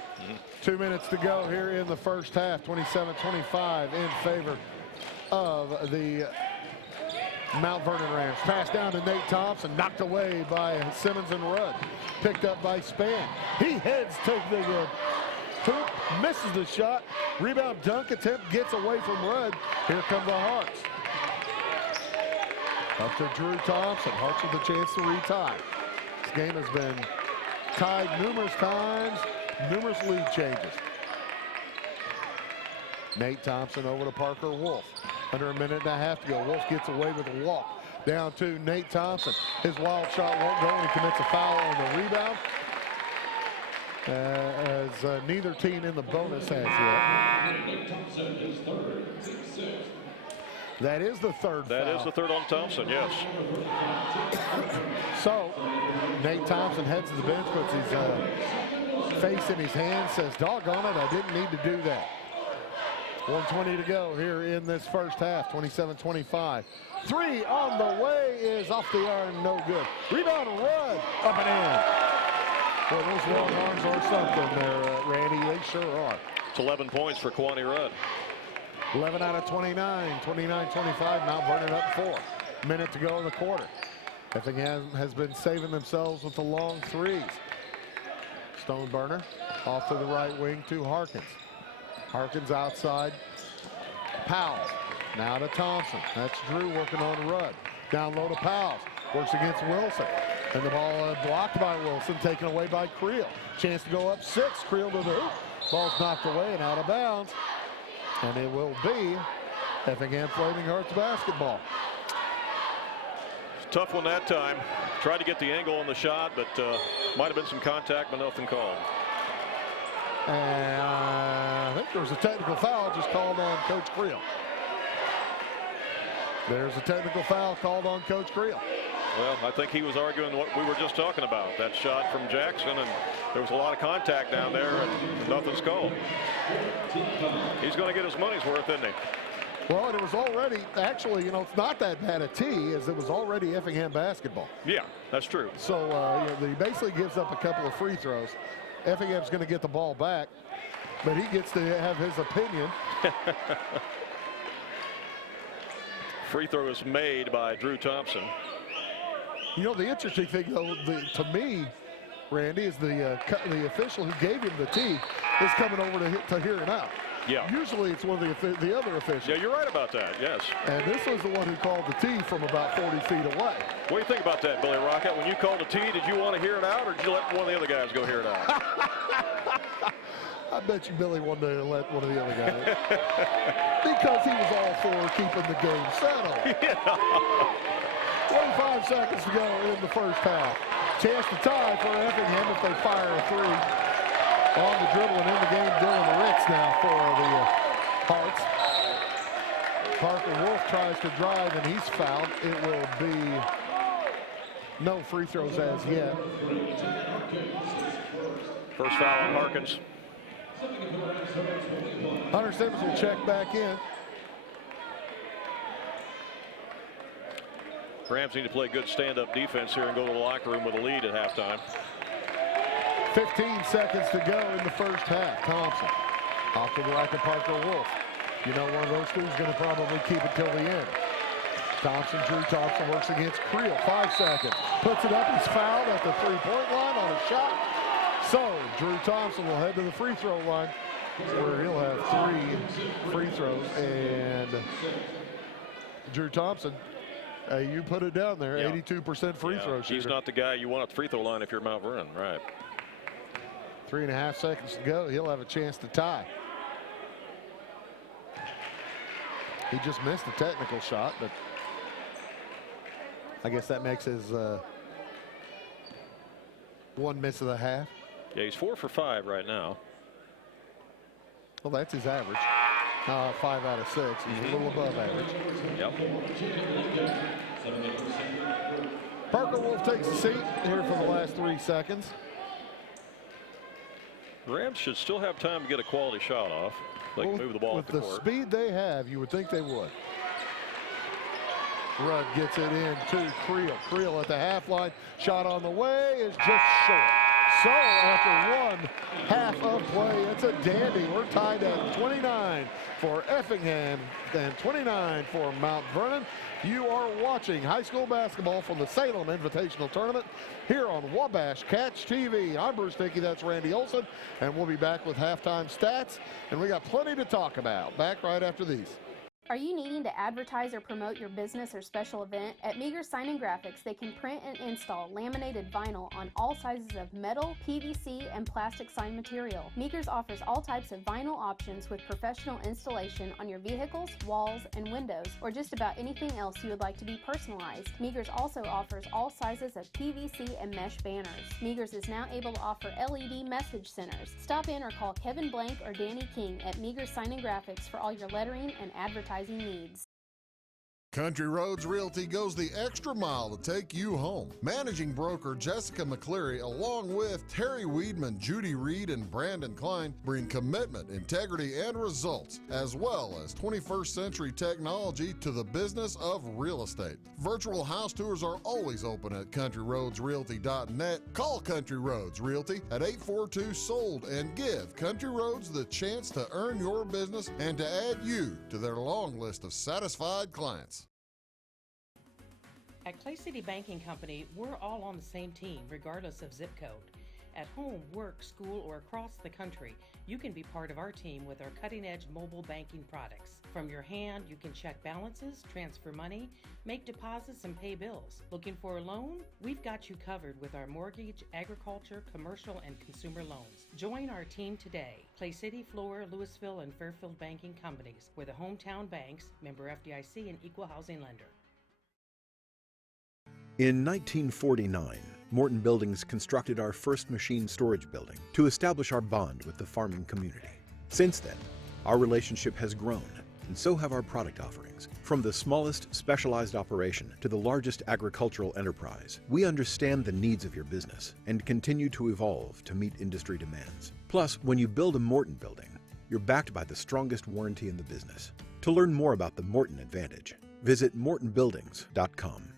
2 minutes to go here in the first half. 27-25 in favor of the Mount Vernon Rams. Pass down to Nate Thompson, knocked away by Simmons and Rudd. Picked up by Span. He heads to the hoop, misses the shot. Rebound dunk attempt, gets away from Rudd. Here come the Hearts. Up to Drew Thompson. Hearts with a chance to retie. This game has been tied numerous times, numerous lead changes. Nate Thompson over to Parker Wolf. Under a minute and a half to go. Wolf gets away with a walk. Down to Nate Thompson. His wild shot won't go, and he commits a foul on the rebound. As neither team in the bonus has yet. That is the third foul. That is the third on Thompson, yes. So, Nate Thompson heads to the bench, puts his face in his hand, says, doggone it, I didn't need to do that. 1:20 to go here in this first half, 27-25. Three on the way is off the iron, no good. Rebound, Rudd, up and in. Well, those long arms are something there, Randy. They sure are. It's 11 points for Quaney Rudd. 11 out of 29, 29-25, Mount Vernon up 4. Minute to go in the quarter. Effingham has been saving themselves with the long threes. Stoneburner off to the right wing to Harkins. Harkins outside. Powell. Now to Thompson. That's Drew working on Rudd. Down low to Powell. Works against Wilson. And the ball blocked by Wilson, taken away by Creel. Chance to go up 6. Creel to the hoop. Ball's knocked away and out of bounds. And it will be Effingham Flaming Hearts basketball. Tough one that time. Tried to get the angle on the shot, but might have been some contact, but nothing called. And I think there was a technical foul just called on Coach Creel. There's a technical foul called on Coach Creel. Well, I think he was arguing what we were just talking about, that shot from Jackson, and there was a lot of contact down there, and nothing's called. He's going to get his money's worth, isn't he? Well, it was already, actually, you know, it's not that bad a tee, as it was already Effingham basketball. Yeah, that's true. So you know, he basically gives up a couple of free throws. Effingham's going to get the ball back, but he gets to have his opinion. Free throw is made by Drew Thompson. You know, the interesting thing, though, to me, Randy, is the official who gave him the tee is coming over to hear him out. Yeah. Usually it's one of the other officials. Yeah, you're right about that, yes. And this was the one who called the tee from about 40 feet away. What do you think about that, Billy Rocket? When you called the tee, did you want to hear it out, or did you let one of the other guys go hear it out? I bet you Billy wanted to let one of the other guys. Because he was all for keeping the game settled. Yeah. 25 seconds to go in the first half. Chance to tie for Effingham if they fire a three. On the dribble and in the game, Dylan Ritz now for the Hearts. Parker Wolf tries to drive and he's fouled. It will be no free throws as yet. First foul on Harkins. Hunter Simmons will check back in. Rams need to play good stand-up defense here and go to the locker room with a lead at halftime. 15 seconds to go in the first half. Thompson off to the right to Parker Wolf. You know, one of those two is going to probably keep it till the end. Thompson, Drew Thompson works against Creel. 5 seconds. Puts it up. He's fouled at the three-point line on a shot. So Drew Thompson will head to the free throw line where he'll have 3 free throws. And Drew Thompson, you put it down there, 82% free throw shooter. He's not the guy you want at the free throw line if you're Mount Vernon, right? 3.5 seconds to go. He'll have a chance to tie. He just missed a technical shot, but I guess that makes his 1 miss of the half. Yeah, he's 4 for 5 right now. Well, that's his average. 5 out of 6. He's a little above average. Yep. Parker Wolf takes a seat here for the last 3 seconds. Rams should still have time to get a quality shot off. They can move the ball with up the the court. speed they have, you would think they would. Rudd gets it in to Creel. Creel at the half line. Shot on the way is just short. So after 1 half of play, it's a dandy. We're tied at 29 for Effingham and 29 for Mount Vernon. You are watching high school basketball from the Salem Invitational Tournament here on Wabash Catch TV. I'm Bruce Dickey, that's Randy Olson, and we'll be back with halftime stats, and we got plenty to talk about. Back right after these. Are you needing to advertise or promote your business or special event? At Meager Sign and Graphics, they can print and install laminated vinyl on all sizes of metal, PVC, and plastic sign material. Meagers offers all types of vinyl options with professional installation on your vehicles, walls, and windows, or just about anything else you would like to be personalized. Meagers also offers all sizes of PVC and mesh banners. Meagers is now able to offer LED message centers. Stop in or call Kevin Blank or Danny King at Meager Sign and Graphics for all your lettering and advertising needs. Country Roads Realty goes the extra mile to take you home. Managing broker Jessica McCleary, along with Terry Weedman, Judy Reed, and Brandon Klein, bring commitment, integrity, and results, as well as 21st century technology to the business of real estate. Virtual house tours are always open at countryroadsrealty.net. Call Country Roads Realty at 842-SOLD and give Country Roads the chance to earn your business and to add you to their long list of satisfied clients. At Clay City Banking Company, we're all on the same team, regardless of zip code. At home, work, school, or across the country, you can be part of our team with our cutting-edge mobile banking products. From your hand, you can check balances, transfer money, make deposits, and pay bills. Looking for a loan? We've got you covered with our mortgage, agriculture, commercial, and consumer loans. Join our team today. Clay City, Flora, Louisville, and Fairfield Banking Companies. We're the hometown banks, member FDIC, and equal housing lender. In 1949, Morton Buildings constructed our first machine storage building to establish our bond with the farming community. Since then, our relationship has grown, and so have our product offerings. From the smallest specialized operation to the largest agricultural enterprise, we understand the needs of your business and continue to evolve to meet industry demands. Plus, when you build a Morton building, you're backed by the strongest warranty in the business. To learn more about the Morton Advantage, visit mortonbuildings.com.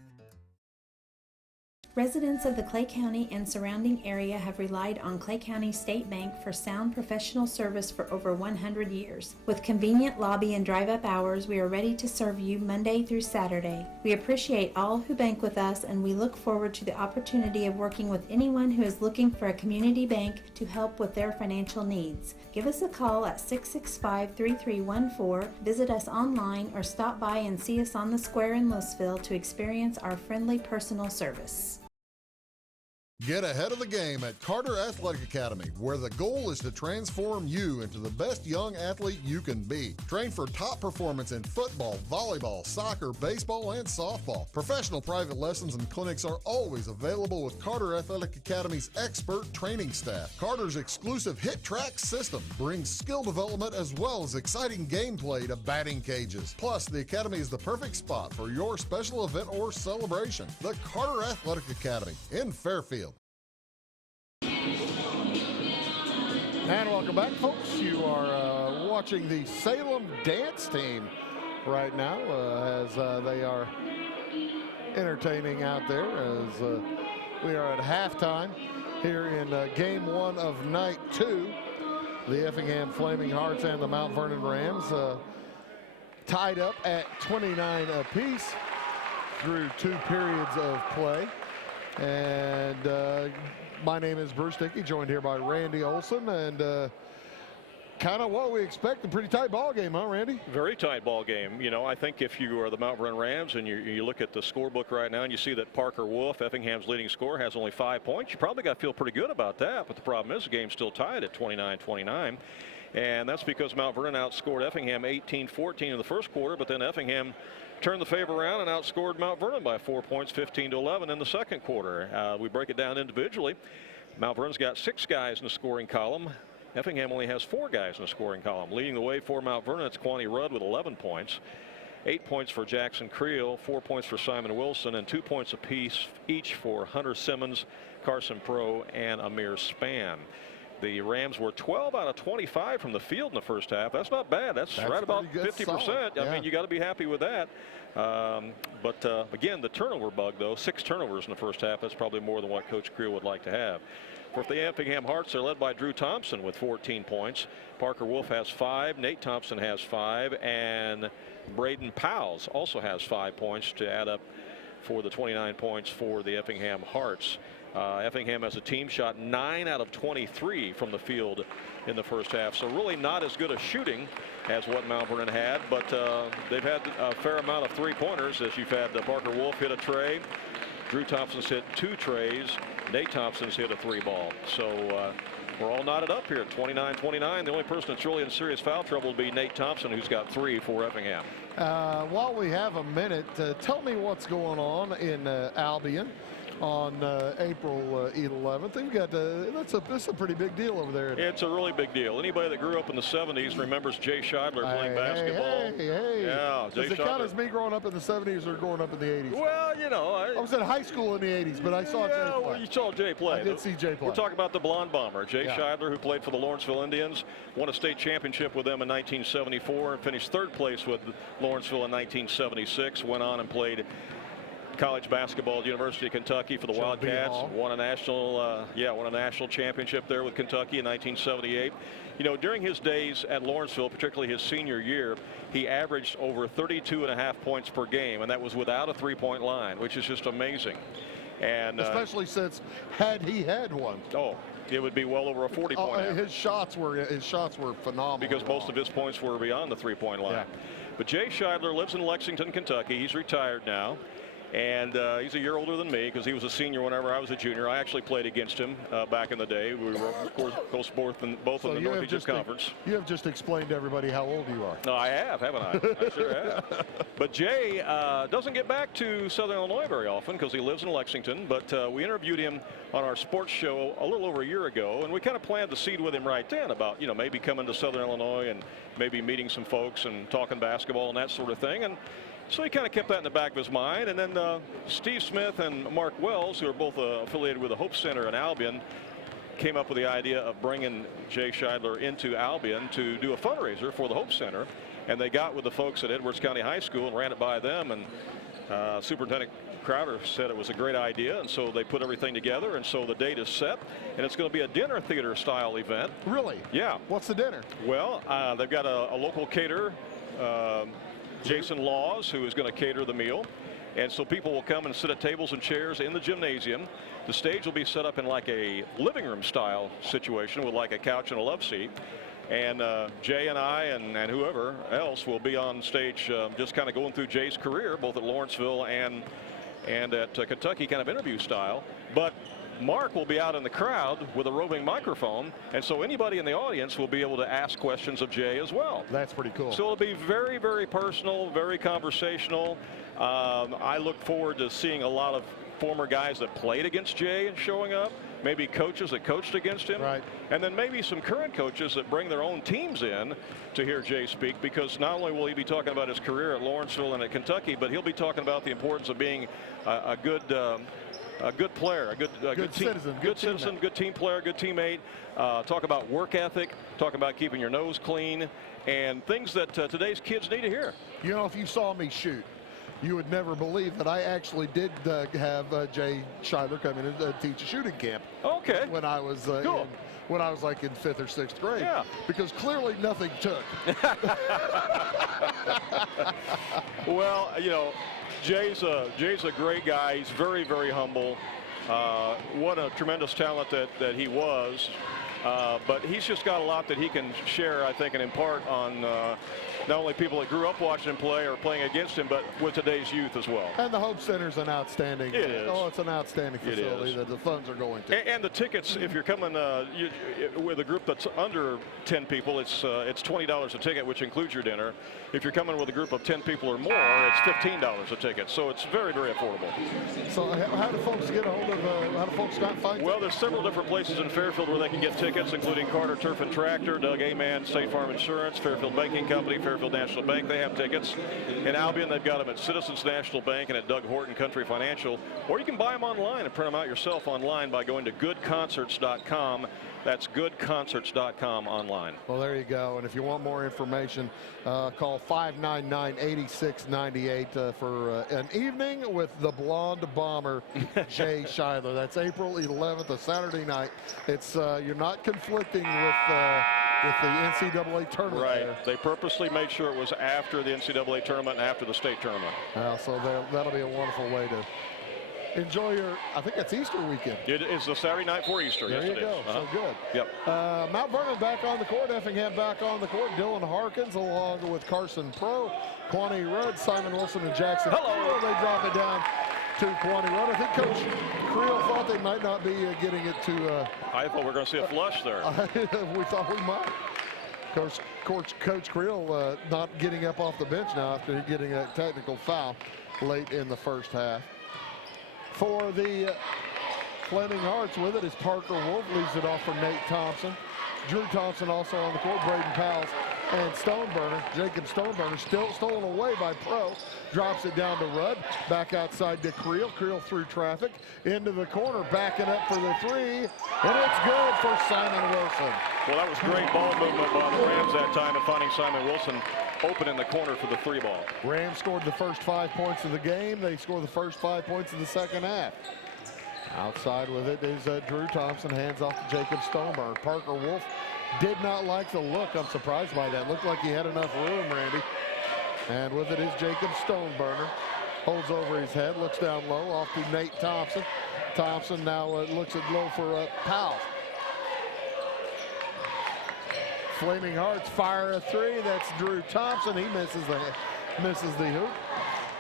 Residents of the Clay County and surrounding area have relied on Clay County State Bank for sound professional service for over 100 years. With convenient lobby and drive-up hours, we are ready to serve you Monday through Saturday. We appreciate all who bank with us, and we look forward to the opportunity of working with anyone who is looking for a community bank to help with their financial needs. Give us a call at 665-3314, visit us online, or stop by and see us on the square in Louisville to experience our friendly personal service. Get ahead of the game at Carter Athletic Academy, where the goal is to transform you into the best young athlete you can be. Train for top performance in football, volleyball, soccer, baseball, and softball. Professional private lessons and clinics are always available with Carter Athletic Academy's expert training staff. Carter's exclusive Hit Track system brings skill development as well as exciting gameplay to batting cages. Plus, the Academy is the perfect spot for your special event or celebration. The Carter Athletic Academy in Fairfield. And welcome back, folks. You are watching the Salem dance team right now as they are entertaining out there as we are at halftime here in game one of night two. The Effingham Flaming Hearts and the Mount Vernon Rams tied up at 29 apiece through 2 periods of play. And my name is Bruce Dickey, joined here by Randy Olson, and kind of what we expect, a pretty tight ball game, huh, Randy? Very tight ball game. You know, I think if you are the Mount Vernon Rams and you look at the scorebook right now and you see that Parker Wolf, Effingham's leading scorer, has only 5 points, you probably got to feel pretty good about that. But the problem is the game's still tied at 29-29. And that's because Mount Vernon outscored Effingham 18-14 in the first quarter, but then Effingham turned the favor around and outscored Mount Vernon by 4 points, 15-11 in the second quarter. We break it down individually. Mount Vernon's got 6 guys in the scoring column. Effingham only has 4 guys in the scoring column. Leading the way for Mount Vernon, it's Quanti Rudd with 11 points. 8 points for Jackson Creel, 4 points for Simon Wilson, and 2 points apiece each for Hunter Simmons, Carson Pro, and Amir Spann. The Rams were 12 out of 25 from the field in the first half. That's not bad. That's right about 50%. I mean, you got to be happy with that. Again, the turnover bug, though, 6 turnovers in the first half. That's probably more than what Coach Creel would like to have. For the Effingham Hearts, they're led by Drew Thompson with 14 points. Parker Wolf has 5. Nate Thompson has 5. And Braden Powles also has 5 points to add up for the 29 points for the Effingham Hearts. Effingham as a team shot 9 out of 23 from the field in the first half. So really not as good a shooting as what Mount Vernon had, but they've had a fair amount of 3-pointers, as you've had Parker Wolf hit a tray. Drew Thompson's hit 2 trays. Nate Thompson's hit a 3-ball. So we're all knotted up here at 29-29. The only person that's really in serious foul trouble will be Nate Thompson, who's got 3 for Effingham. While we have a minute, tell me what's going on in Albion on April 11th. They've got that's a pretty big deal over there. It's a really big deal. Anybody that grew up in the 70s remembers Jay Scheidler playing basketball. Hey. Yeah, Does it count as me growing up in the 70s or growing up in the 80s? Well, you know, I was in high school in the 80s, but I saw Jay play. Well, you saw Jay play. I did see Jay play. We're talking about the blonde bomber, Jay Scheidler, who played for the Lawrenceville Indians, won a state championship with them in 1974, and finished 3rd place with Lawrenceville in 1976. Went on and played college basketball at the University of Kentucky for the Wildcats. Won a national championship there with Kentucky in 1978. You know, during his days at Lawrenceville, particularly his senior year, he averaged over 32.5 points per game, and that was without a 3-point line, which is just amazing. And especially since had he had one. Oh, it would be well over a 40-point average. His shots were phenomenal. Because most of his points were beyond the 3-point line. But Jay Scheidler lives in Lexington, Kentucky. He's retired now. And he's a year older than me because he was a senior whenever I was a junior. I actually played against him back in the day. We were, of course, both in the Northeast Conference. You have just explained to everybody how old you are. No, I have, haven't I? I sure have. But Jay doesn't get back to Southern Illinois very often because he lives in Lexington. But we interviewed him on our sports show a little over a year ago, and we kind of planted the seed with him right then about, you know, maybe coming to Southern Illinois and maybe meeting some folks and talking basketball and that sort of thing. And so he kind of kept that in the back of his mind. And then Steve Smith and Mark Wells, who are both affiliated with the Hope Center in Albion, came up with the idea of bringing Jay Scheidler into Albion to do a fundraiser for the Hope Center. And they got with the folks at Edwards County High School and ran it by them. And Superintendent Crowder said it was a great idea. And so they put everything together. And so the date is set. And it's going to be a dinner theater style event. Really? Yeah. What's the dinner? Well, they've got a local caterer, Jason Laws, who is going to cater the meal. And so people will come and sit at tables and chairs in the gymnasium. The stage will be set up in like a living room style situation with like a couch and a love seat. And Jay and I and whoever else will be on stage just kind of going through Jay's career, both at Lawrenceville and at Kentucky, kind of interview style. But Mark will be out in the crowd with a roving microphone, and so anybody in the audience will be able to ask questions of Jay as well. That's pretty cool. So it'll be very, very personal, very conversational. I look forward to seeing a lot of former guys that played against Jay showing up, maybe coaches that coached against him, and then maybe some current coaches that bring their own teams in to hear Jay speak, because not only will he be talking about his career at Lawrenceville and at Kentucky, but he'll be talking about the importance of being a good player, a good citizen, good team player, good teammate. Talk about work ethic, talk about keeping your nose clean, and things that today's kids need to hear. You know, if you saw me shoot, you would never believe that I actually did have Jay Scheidler come in and teach a shooting camp. Okay. When I was when I was like in 5th or 6th grade. Yeah. Because clearly nothing took. Well, you know, Jay's a great guy. He's very, very humble. What a tremendous talent that he was. But he's just got a lot that he can share, I think, and impart on not only people that grew up watching him play or playing against him, but with today's youth as well. And the Hope Center's an outstanding. It is. Oh, it's an outstanding facility that the funds are going to. And the tickets, if you're coming with a group that's under 10 people, it's $20 a ticket, which includes your dinner. If you're coming with a group of 10 people or more, it's $15 a ticket. So it's very, very affordable. So how do folks get a hold of? How do folks find? Well, there's several different places in Fairfield where they can get tickets, including Carter Turf and Tractor, Doug Aman, State Farm Insurance, Fairfield Banking Company, Fairfield Fairfield National Bank. They have tickets. In Albion, they've got them at Citizens National Bank and at Doug Horton Country Financial. Or you can buy them online and print them out yourself online by going to goodconcerts.com. That's goodconcerts.com online. Well, there you go. And if you want more information, call 599-8698 for an evening with the Blonde Bomber, Jay Shiler. That's April 11th, a Saturday night. It's you're not conflicting with the NCAA tournament. Right. There. They purposely made sure it was after the NCAA tournament and after the state tournament. So that'll be a wonderful way to enjoy your, I think that's Easter weekend. It is the Saturday night for Easter. There yes, you go. So good. Yep. Mount Vernon back on the court. Effingham back on the court. Dylan Harkins along with Carson Pro, Kwani Rudd, Simon Wilson, and Jackson. Hello. They drop it down to Kwani Rudd. I think Coach Creel thought they might not be getting it to. I thought we were going to see a flush there. We thought we might. Coach Creel not getting up off the bench now after getting a technical foul late in the first half. For the Fleming Hearts, with it is Parker Wolf, leaves it off for Nate Thompson. Drew Thompson also on the court, Braden Powell and Stoneburner. Jacob Stoneburner still stolen away by Pro. Drops it down to Rudd. Back outside to Creel. Creel through traffic. Into the corner, backing up for the three. And it's good for Simon Wilson. Well, that was great ball movement by the Rams that time and finding Simon Wilson open in the corner for the three ball. Rams scored the first 5 points of the game. They scored the first 5 points of the second half. Outside with it is Drew Thompson. Hands off to Jacob Stoneburner. Parker Wolf did not like the look. I'm surprised by that. Looked like he had enough room, Randy. And with it is Jacob Stoneburner. Holds over his head, looks down low, off to Nate Thompson. Thompson now looks at low for Powell. Flaming Hearts fire a three. That's Drew Thompson. He misses the hoop.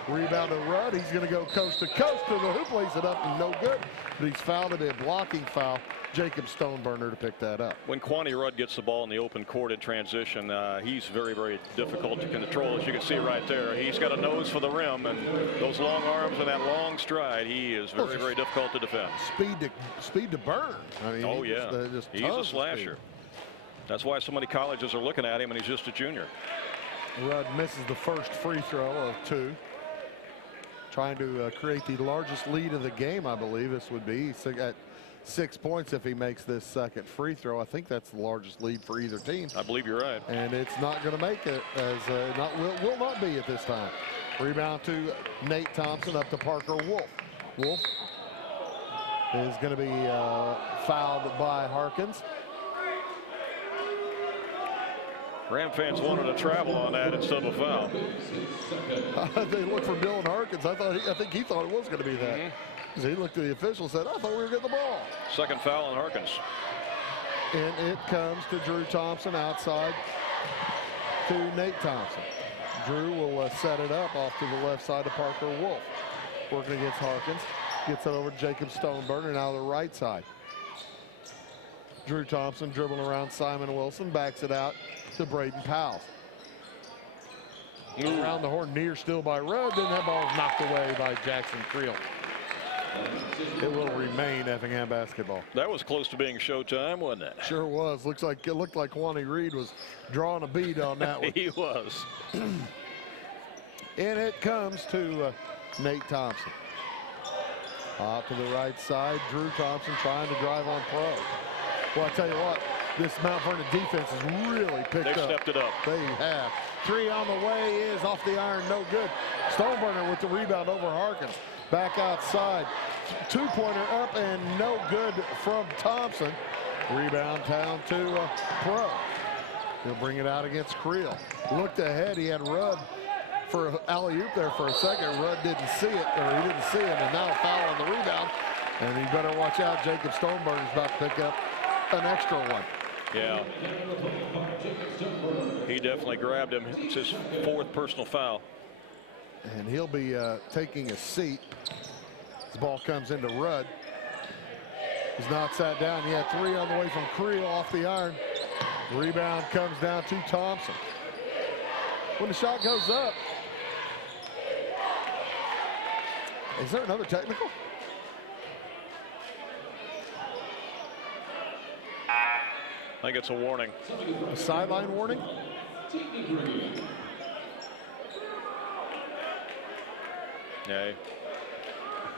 Rebound to Rudd. He's going to go coast to coast to the hoop. Lays it up and no good. But he's fouled. It'll be a blocking foul. Jacob Stoneburner to pick that up. When Kwani Rudd gets the ball in the open court in transition, he's very, very difficult to control, as you can see right there. He's got a nose for the rim, and those long arms and that long stride, he is very, very difficult to defend. Speed to burn. I mean, oh, yeah. He's a slasher. That's why so many colleges are looking at him, and he's just a junior. Rudd misses the first free throw of two. Trying to create the largest lead of the game, I believe this would be. He's at 6 points if he makes this second free throw. I think that's the largest lead for either team. I believe you're right. And it's not going to make it, as will not be at this time. Rebound to Nate Thompson, up to Parker Wolf. Wolf is going to be fouled by Harkins. Ram fans wanted to travel on that instead of a foul. They looked for Dylan Harkins. I think he thought it was going to be that. He looked at the official and said, I thought we were getting the ball. Second foul on Harkins. And it comes to Drew Thompson outside to Nate Thompson. Drew will set it up off to the left side to Parker Wolf. Working against Harkins. Gets it over to Jacob Stoneburner, now the right side. Drew Thompson dribbling around Simon Wilson, backs it out to Braden Powell. Around the horn, near still by Rudd, then that ball is knocked away by Jackson Creel. It will remain Effingham basketball. That was close to being showtime, wasn't it? Sure was. It looked like Kwani Reed was drawing a bead on that one. He was. And it comes to Nate Thompson. Off to the right side, Drew Thompson trying to drive on Pro. Well, I tell you what, this Mount Vernon defense has really picked up. They've stepped it up. They have. Three on the way is off the iron, no good. Stoneburner with the rebound over Harkins. Back outside, two-pointer up and no good from Thompson. Rebound down to Pro. He'll bring it out against Creel. Looked ahead, he had Rudd for alley-oop there for a second. Rudd didn't see it, or he didn't see him, and now a foul on the rebound. And you better watch out, Jacob Stoneburner's about to pick up an extra one. Yeah. He definitely grabbed him. It's his fourth personal foul. And he'll be taking a seat. This ball comes into Rudd. He's not sat down. He had three on the way from Creel off the iron. Rebound comes down to Thompson. When the shot goes up. Is there another technical? I think it's a warning. A sideline warning? Yeah.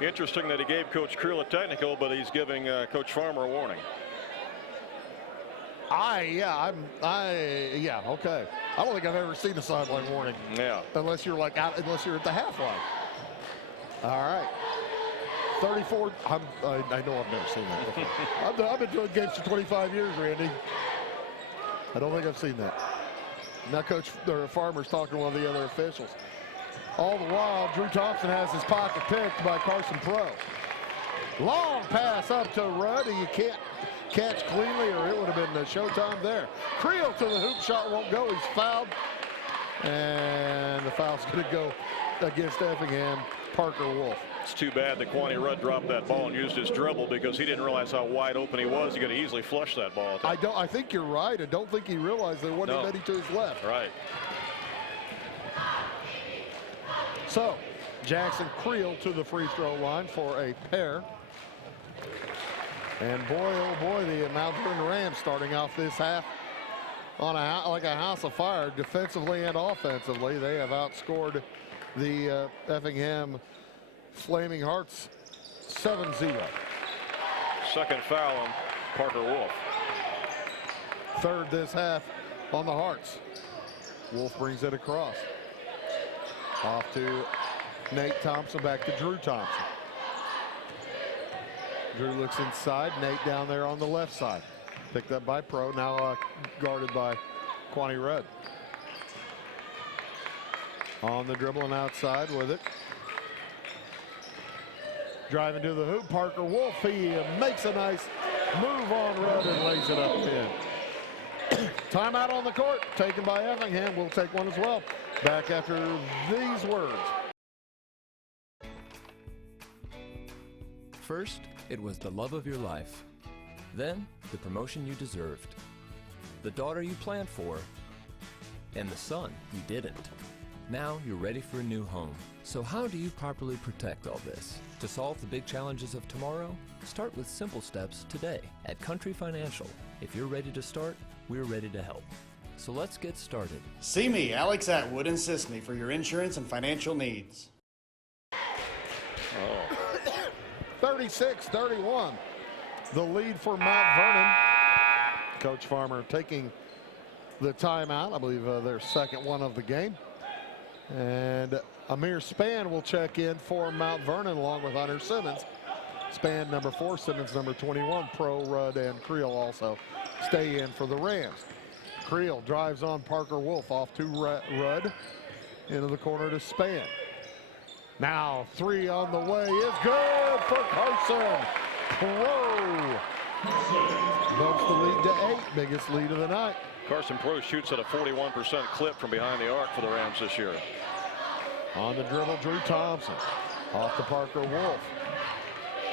Interesting that he gave Coach Creel a technical, but he's giving Coach Farmer a warning. Yeah, okay. I don't think I've ever seen a sideline warning. Yeah. Unless you're unless you're at the half line. All right. 34. I know I've never seen that before. I've been doing games for 25 years, Randy. I don't think I've seen that. Now Coach Farmer's talking to one of the other officials. All the while, Drew Thompson has his pocket picked by Carson Pro. Long pass up to Rudd. You can't catch cleanly, or it would have been showtime there. Creel to the hoop, shot won't go. He's fouled, and the foul's going to go against Effingham, Parker Wolf. It's too bad that Quaney Rudd dropped that ball and used his dribble, because he didn't realize how wide open he was. He could have easily flushed that ball. I think you're right. I don't think he realized there wasn't anybody to his left. Right. So Jackson Creel to the free throw line for a pair. And boy, oh boy, the Mount Vernon Rams starting off this half on like a house of fire, defensively and offensively. They have outscored the Effingham Flaming Hearts 7-0. Second foul on Parker Wolf. Third this half on the Hearts. Wolf brings it across. Off to Nate Thompson, back to Drew Thompson. Drew looks inside. Nate down there on the left side. Picked up by Pro, now guarded by Quaney Rudd. On the dribble and outside with it. Driving to the hoop, Parker Wolf. He makes a nice move on Rudd and lays it up in. Timeout on the court, taken by Effingham. We'll take one as well. Back after these words. First, it was the love of your life. Then, the promotion you deserved. The daughter you planned for. And the son you didn't. Now you're ready for a new home. So how do you properly protect all this? To solve the big challenges of tomorrow, start with simple steps today. At Country Financial, if you're ready to start, we're ready to help. So let's get started. See me, Alex Atwood in Sisney, for your insurance and financial needs. 36-31. The lead for Mount Vernon. Coach Farmer taking the timeout. I believe their second one of the game. And Amir Spann will check in for Mount Vernon along with Hunter Simmons. Spann number 4, Simmons number 21. Pro, Rudd, and Creel also stay in for the Rams. Creel drives on Parker Wolf, off to Rudd. Into the corner to Spann. Now 3 on the way is good for Carson. Pro bumps the lead to 8, biggest lead of the night. Carson Pro shoots at a 41% clip from behind the arc for the Rams this year. On the dribble, Drew Thompson. Off to Parker Wolf.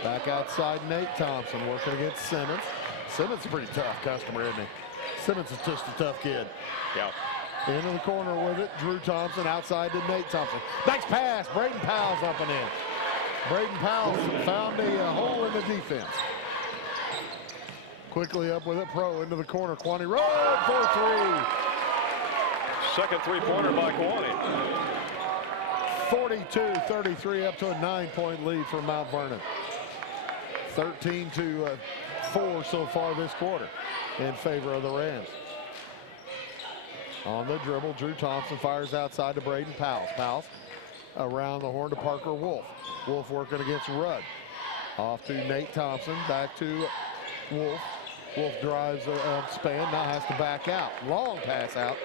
Back outside, Nate Thompson working against Simmons. Simmons is a pretty tough customer, isn't he? Simmons is just a tough kid. Yeah. Into the corner with it, Drew Thompson outside to Nate Thompson. Nice pass, Braden Powell's up and in. Braden Powell found a hole in the defense. Quickly up with it, Pro into the corner, Quaney Rudd for 3. Second three-pointer by Quaney. 42-33, up to a 9-point lead for Mount Vernon. 13-4 so far this quarter in favor of the Rams. On the dribble, Drew Thompson fires outside to Braden Powell. Powell around the horn to Parker Wolf. Wolf working against Rudd. Off to Nate Thompson, back to Wolf. Wolf drives Spann, now has to back out. Long pass out.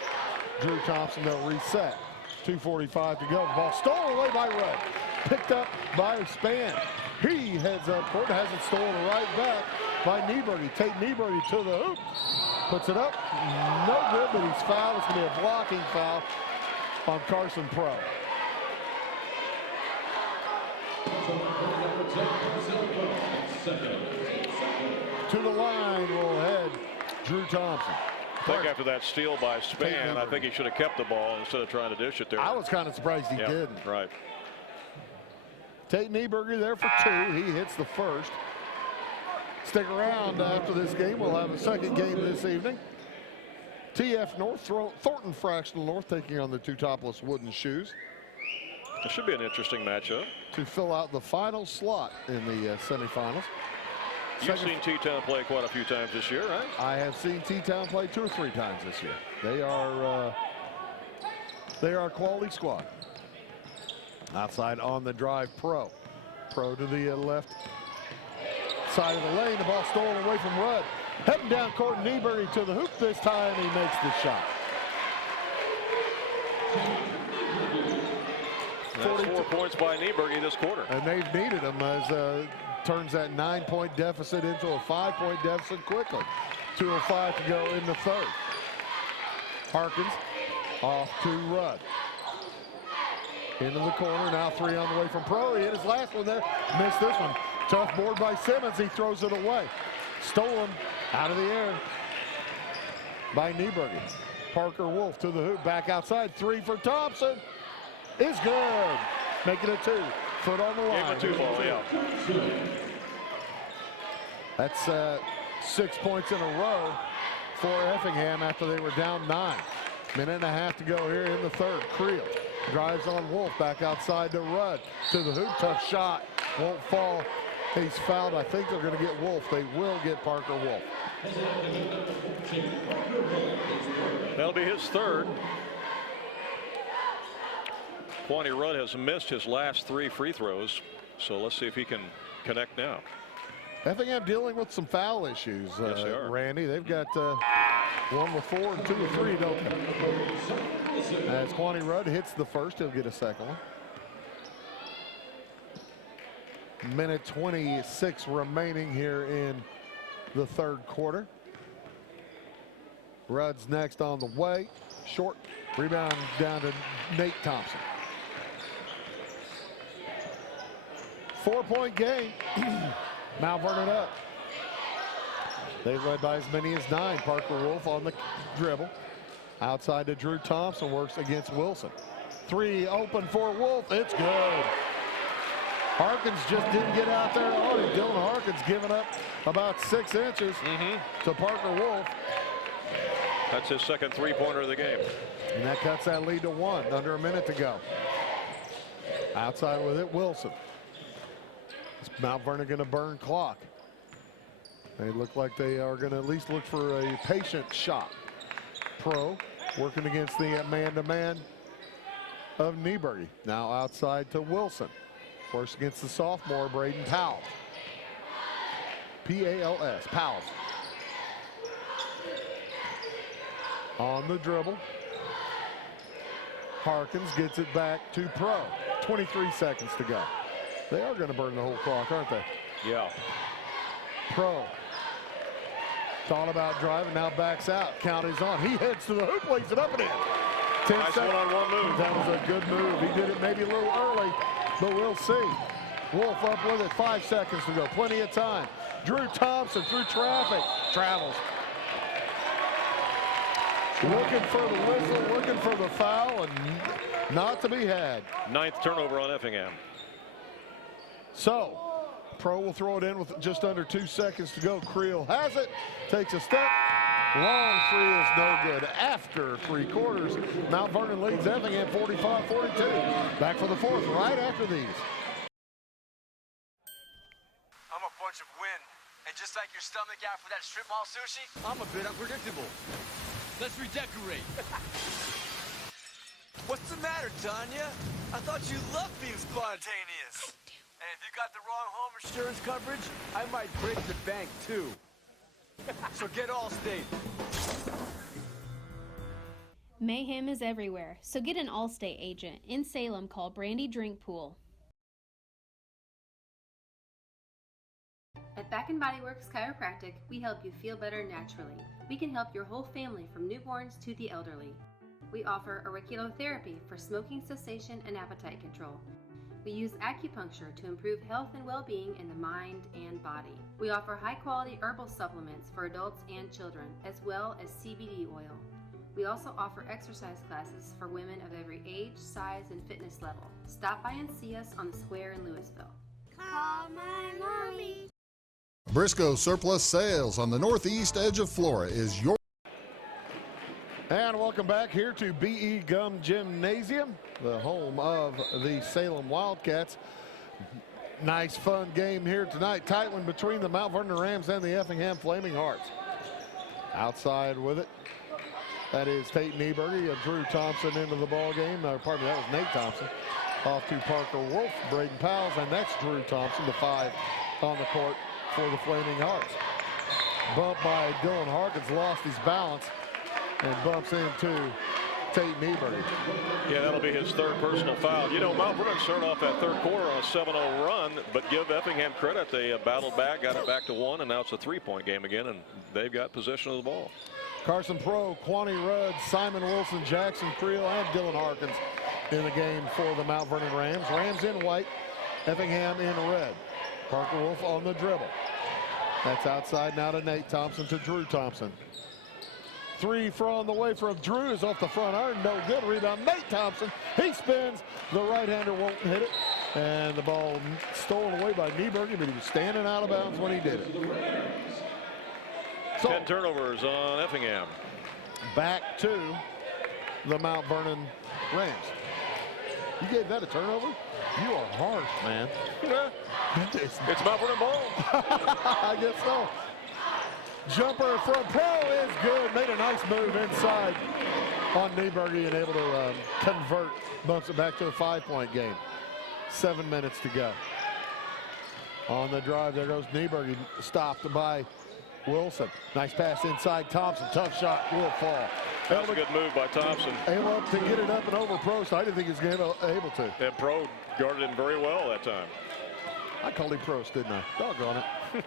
Drew Thompson, they'll reset. 2:45 to go. The ball stolen away by Rudd. Picked up by Spann. He heads up court, has it stolen right back by Nieberty. Tate Nieberty to the hoop. Puts it up. No good, but he's fouled. It's going to be a blocking foul on Carson Pro. To the line will head Drew Thompson. I think after that steal by Spann, I think he should have kept the ball instead of trying to dish it there. I was kind of surprised he didn't. Right. Tate Nieberger there for 2. He hits the first. Stick around after this game. We'll have a second game this evening. TF North, Thornton Fractional North taking on the Two Topless Wooden Shoes. It should be an interesting matchup. To fill out the final slot in the semifinals. You've seen T-Town play quite a few times this year, right? I have seen T-Town play 2 or 3 times this year. They are a quality squad. Outside on the drive, Pro to the left side of the lane. The ball stolen away from Rudd. Heading down court, Niebury to the hoop this time. He makes the shot. That's 4 points by Niebury this quarter. And they've needed him as turns that 9-point deficit into a 5-point deficit quickly. 2:05 to go in the third. Harkins off to Rudd. Into the corner, now 3 on the way from Pro. He hit his last one there, missed this one. Tough board by Simmons, he throws it away. Stolen out of the air by Niebury. Parker Wolf to the hoop, back outside, 3 for Thompson. Is good, making it 2. Foot on the line. Game of 2 ball, yeah. That's 6 points in a row for Effingham after they were down 9. Minute and a half to go here in the third. Creel drives on Wolf, back outside to Rudd. To the hoop, tough shot. Won't fall. He's fouled. I think they're going to get Wolf. They will get Parker Wolf. That'll be his third. Quaney Rudd has missed his last 3 free throws, so let's see if he can connect now. Effingham dealing with some foul issues, yes, they are. Randy. They've got 1 with 4 and 2 with 3, don't they? As Quaney Rudd hits the first, he'll get a second one. Minute 26 remaining here in the third quarter. Rudd's next on the way. Short rebound down to Nate Thompson. 4-point game. Mount Vernon up. They led by as many as 9. Parker Wolf on the dribble. Outside to Drew Thompson, works against Wilson. 3 open for Wolf. It's good. Harkins just didn't get out there on it. Dylan Harkins giving up about 6 inches to Parker Wolf. That's his second 3-pointer of the game. And that cuts that lead to 1. Under a minute to go. Outside with it, Wilson. Is Mount Vernon going to burn clock? They look like they are going to at least look for a patient shot. Pro working against the man-to-man of Niebury. Now outside to Wilson. Works against the sophomore, Braden Powell. P-A-L-S, Powell. On the dribble. Harkins gets it back to Pro. 23 seconds to go. They are going to burn the whole clock, aren't they? Yeah. Pro. Thought about driving, now backs out. Count is on. He heads to the hoop, lays it up and in. 10 nice seconds. one-on-one move. That was a good move. He did it maybe a little early, but we'll see. Wolf up with it, 5 seconds to go. Plenty of time. Drew Thompson through traffic. Travels. Looking for the whistle, looking for the foul, and not to be had. 9th turnover on Effingham. So, Pro will throw it in with just under 2 seconds to go. Creel has it, takes a step. Long 3 is no good. After 3 quarters, Mount Vernon leads Effingham 45-42. Back for the fourth right after these. I'm a bunch of wind. And just like your stomach after that strip mall sushi, I'm a bit unpredictable. Let's redecorate. What's the matter, Tanya? I thought you loved being spontaneous. And if you got the wrong home insurance coverage, I might break the bank too. So get Allstate. Mayhem is everywhere, so get an Allstate agent. In Salem, call Brandy Drink Pool. At Back & Body Works Chiropractic, we help you feel better naturally. We can help your whole family from newborns to the elderly. We offer auriculotherapy for smoking cessation and appetite control. We use acupuncture to improve health and well-being in the mind and body. We offer high-quality herbal supplements for adults and children, as well as CBD oil. We also offer exercise classes for women of every age, size, and fitness level. Stop by and see us on the square in Louisville. Call my mommy. Briscoe Surplus Sales on the northeast edge of Flora is your. And welcome back here to B.E. Gum Gymnasium, the home of the Salem Wildcats. Nice, fun game here tonight. Tight one between the Mount Vernon Rams and the Effingham Flaming Hearts. Outside with it, that is Tate Nieberge and Drew Thompson into the ball game. Pardon me, that was Nate Thompson. Off to Parker Wolf, Braden Powell, and that's Drew Thompson, the 5 on the court for the Flaming Hearts. Bump by Dylan Harkins, lost his balance and bumps into Tate Nieberge. Yeah, that'll be his 3rd personal foul. You know, Mount Vernon started off that 3rd quarter on a 7-0 run, but give Effingham credit. They battled back, got it back to 1, and now it's a 3-point game again, and they've got possession of the ball. Carson Pro, Quaney Rudd, Simon Wilson, Jackson Creel, and Dylan Harkins in the game for the Mount Vernon Rams. Rams in white, Effingham in red. Parker Wolf on the dribble. That's outside now to Nate Thompson, to Drew Thompson. 3 from the way from Drew is off the front iron, no good. Rebound, Nate Thompson. He spins. The right-hander won't hit it. And the ball stolen away by Nieberge, but he was standing out of bounds when he did it. So, 10 turnovers on Effingham. Back to the Mount Vernon Rams. You gave that a turnover? You are harsh, man. It's Mount Vernon ball. I guess so. Jumper from Pro is good. Made a nice move inside on Nieberge and able to convert. Bumps it back to a 5-point game. 7 minutes to go. On the drive, there goes Nieberge, stopped by Wilson. Nice pass inside Thompson. Tough shot, will fall. That's a good move by Thompson. Able to get it up and over Pro, so I didn't think he was able to. And Pro guarded him very well that time. I called him Prost, didn't I? Doggone it.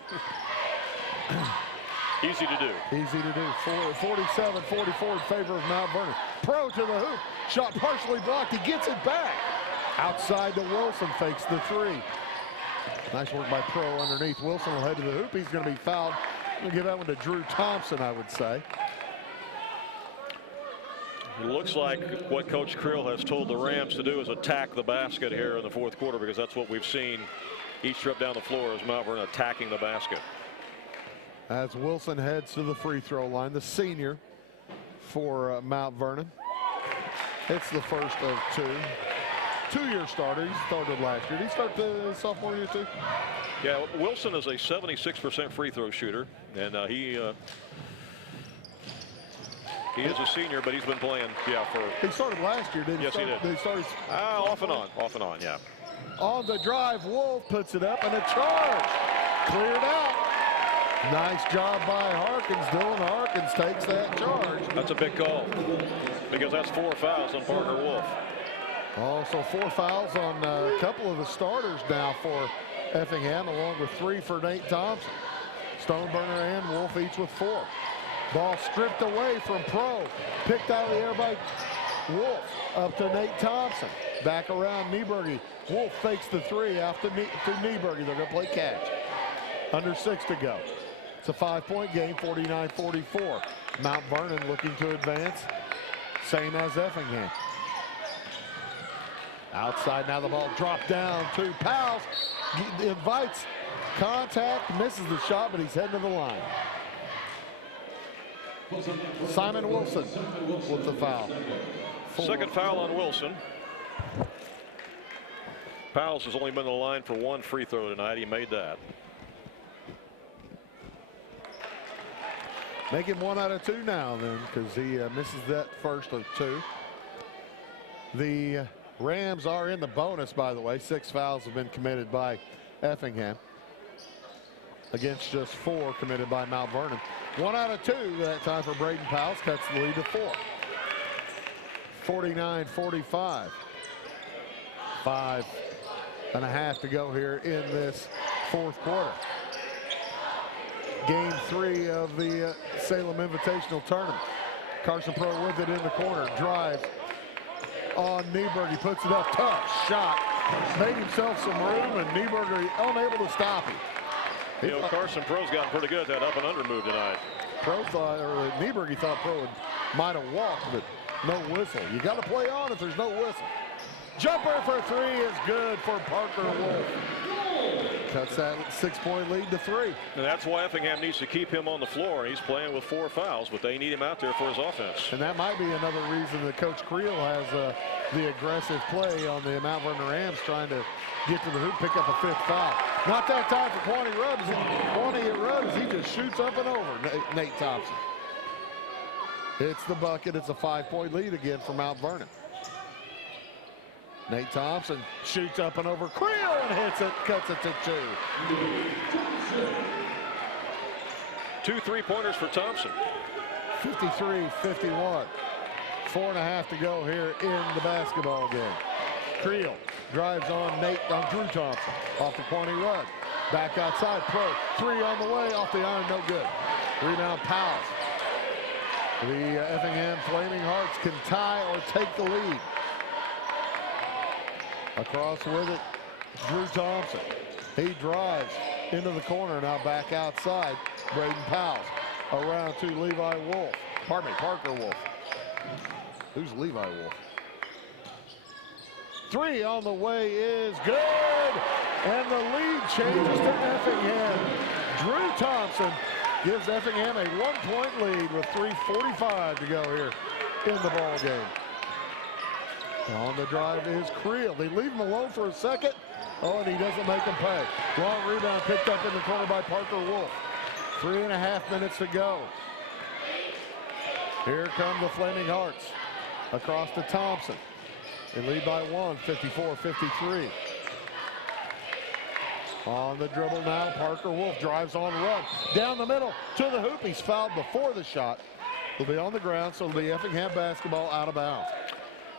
Easy to do. Easy to do. 47-44 in favor of Mount Vernon. Pro to the hoop. Shot partially blocked. He gets it back. Outside to Wilson. Fakes the 3. Nice work by Pro underneath. Wilson will head to the hoop. He's going to be fouled. I'm going to give that one to Drew Thompson, I would say. It looks like what Coach Creel has told the Rams to do is attack the basket here in the 4th quarter, because that's what we've seen each trip down the floor is Mount Vernon attacking the basket. As Wilson heads to the free throw line, the senior for Mount Vernon. It's the first of 2. 2-year starter. He started last year. Did he start the sophomore year too? Yeah, Wilson is a 76% free throw shooter, and he is a senior, but he's been playing, for... He started last year, didn't he? Yes, he did. Did he start off and on, yeah. On the drive, Wolf puts it up, and a charge. Cleared out. Nice job by Harkins. Dylan Harkins takes that charge. That's a big call, because that's 4 fouls on Parker Wolf. Also 4 fouls on a couple of the starters now for Effingham, along with 3 for Nate Thompson. Stoneburner and Wolf each with 4. Ball stripped away from Pro. Picked out of the air by Wolf. Up to Nate Thompson. Back around Nieberge. Wolf fakes the 3 out to Nieberge. They're going to play catch. Under 6 to go. It's a 5-point game, 49-44. Mount Vernon looking to advance. Same as Effingham. Outside now, the ball dropped down to Powell. He invites contact, misses the shot, but he's heading to the line. Simon Wilson with the foul. 2nd foul on Wilson. Powell's has only been in the line for 1 free throw tonight. He made that. Make him 1 out of 2 now then, because he misses that first of 2. The Rams are in the bonus, by the way. 6 fouls have been committed by Effingham against just 4 committed by Mount Vernon. 1 out of 2 that time for Braden Powell. Cuts the lead to 4. 49-45. 5.5 to go here in this 4th quarter. Game 3 of the Salem Invitational Tournament. Carson Pro with it in the corner. Drive on Nieberge. He puts it up. Tough shot. Made himself some room, and Nieberge unable to stop him. You know, Carson Pro's gotten pretty good at that up and under move tonight. Pro thought, or Nieberge thought Pro might have walked, but no whistle. You got to play on if there's no whistle. Jumper for 3 is good for Parker Wolf. Cuts that 6-point lead to 3. And that's why Effingham needs to keep him on the floor. He's playing with 4 fouls, but they need him out there for his offense. And that might be another reason that Coach Creel has the aggressive play on the Mount Vernon Rams, trying to get to the hoop, pick up a 5th foul. Not that time for Quaney Rudd. Quaney Rudd, he just shoots up and over Nate Thompson. It's the bucket. It's a 5-point lead again for Mount Vernon. Nate Thompson shoots up and over Creel and hits it, cuts it to 2. 2 3-pointers for Thompson. 53-51. 4.5 to go here in the basketball game. Creel drives on Drew Thompson. Off to Quaney Rudd. Back outside, Pro. 3 on the way, off the iron, no good. Rebound, Powell. The Effingham Flaming Hearts can tie or take the lead. Across with it, Drew Thompson. He drives into the corner, now back outside. Braden Powell around to Levi Wolf. Pardon me, Parker Wolf. Who's Levi Wolf? 3 on the way is good. And the lead changes to Effingham. Drew Thompson gives Effingham a 1-point lead with 3:45 to go here in the ball game. On the drive is Creel. They leave him alone for a second. Oh, and he doesn't make him pay. Long rebound picked up in the corner by Parker Wolf. 3.5 minutes to go. Here come the Flaming Hearts. Across to Thompson. They lead by 1, 54-53. On the dribble now, Parker Wolf drives on Rudd. Down the middle to the hoop. He's fouled before the shot. He'll be on the ground, so it'll be Effingham basketball out of bounds.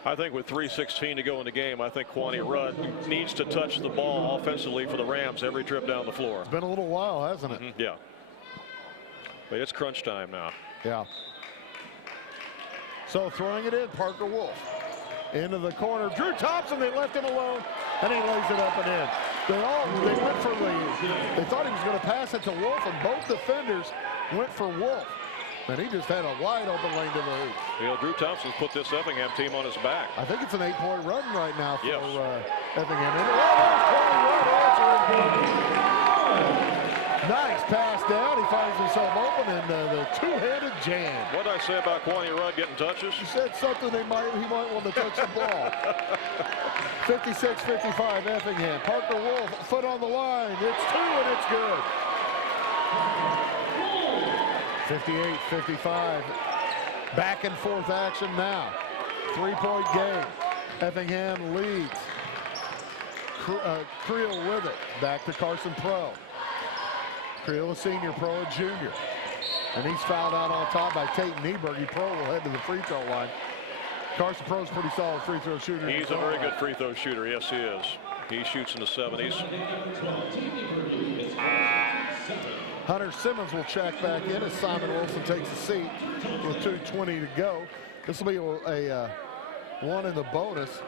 I think with 3:16 to go in the game, I think Quaney Rudd needs to touch the ball offensively for the Rams every trip down the floor. It's been a little while, hasn't it? Yeah. But it's crunch time now. Yeah. So throwing it in, Parker Wolf. Into the corner. Drew Thompson, they left him alone, and he lays it up and in. They went for they thought he was going to pass it to Wolf, and both defenders went for Wolf. And he just had a wide open lane to the hoop. You know, Drew Thompson's put this Effingham team on his back. I think it's an 8-point run right now for yes. Effingham. Nice pass down. He finds himself open, and the two-handed jam. What did I say about Quaney Rudd getting touches? You said something he might want to touch the ball. 56-55 Effingham. Parker Wolf, foot on the line. It's 2 and it's good. 58-55. Back and forth action now. 3-point game. Effingham leads. Creel with it. Back to Carson Pro. Creel, a senior, Pro, a junior. And he's fouled out on top by Tate Nieberg. Pro will head to the free throw line. Carson Pro's pretty solid free throw shooter. He's a very good free throw shooter. Yes, he is. He shoots in the 70s. Hunter Simmons will check back in as Simon Wilson takes a seat with 2:20 to go. This will be a one in the bonus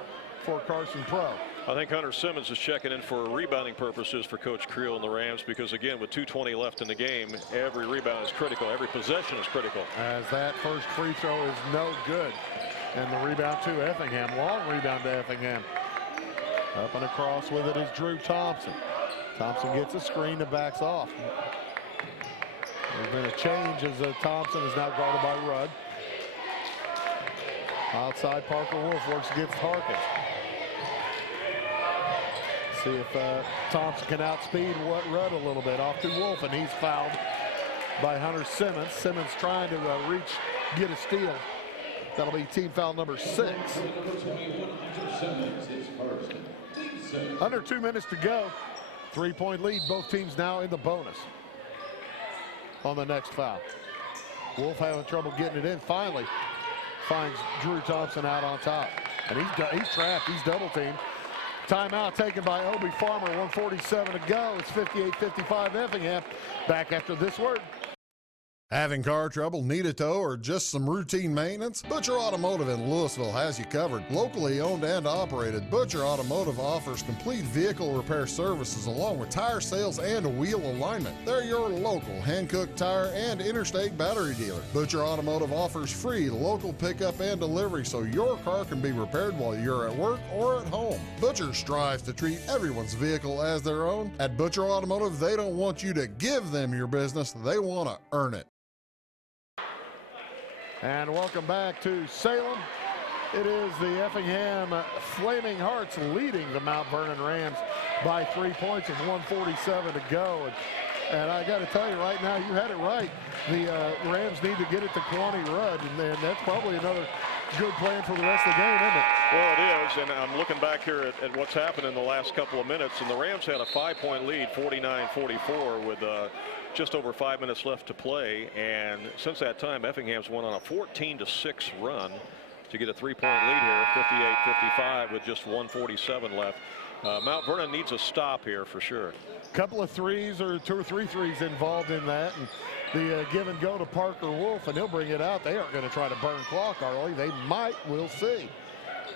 for Carson Pro. I think Hunter Simmons is checking in for rebounding purposes for Coach Creel and the Rams, because again, with 2:20 left in the game, every rebound is critical. Every possession is critical. As that first free throw is no good. And the rebound to Effingham. Long rebound to Effingham. Up and across with it is Drew Thompson. Thompson gets a screen and backs off. There's been a change as Thompson is now guarded by Rudd. Outside, Parker Wolf works against Harkins. See if Thompson can outspeed Rudd a little bit. Off to Wolf, and he's fouled by Hunter Simmons. Simmons trying to get a steal. That'll be team foul number 6. Under 2 minutes to go. 3-point lead. Both teams now in the bonus on the next foul. Wolf having trouble getting it in. Finally finds Drew Thompson out on top. And he's trapped. He's double teamed. Timeout taken by Obie Farmer. 1:47 to go. It's 58-55 Effingham. Back after this word. Having car trouble, need a tow, or just some routine maintenance? Butcher Automotive in Louisville has you covered. Locally owned and operated, Butcher Automotive offers complete vehicle repair services along with tire sales and wheel alignment. They're your local Hankook tire and interstate battery dealer. Butcher Automotive offers free local pickup and delivery so your car can be repaired while you're at work or at home. Butcher strives to treat everyone's vehicle as their own. At Butcher Automotive, they don't want you to give them your business, they want to earn it. And welcome back to Salem. It is the Effingham Flaming Hearts leading the Mount Vernon Rams by 3 points with 1:47 to go. And I got to tell you right now, you had it right. The Rams need to get it to Kwani Rudd, and that's probably another good plan for the rest of the game, isn't it? Well, it is, and I'm looking back here at what's happened in the last couple of minutes, and the Rams had a 5-point lead, 49-44, with just over 5 minutes left to play. And since that time, Effingham's went on a 14-6 run to get a 3-point lead here, 58-55 with just 1:47 left. Mount Vernon needs a stop here for sure. Couple of threes or 2 or 3 threes involved in that, and the give and go to Parker Wolf, and he'll bring it out. They aren't going to try to burn clock early. They might. We'll see.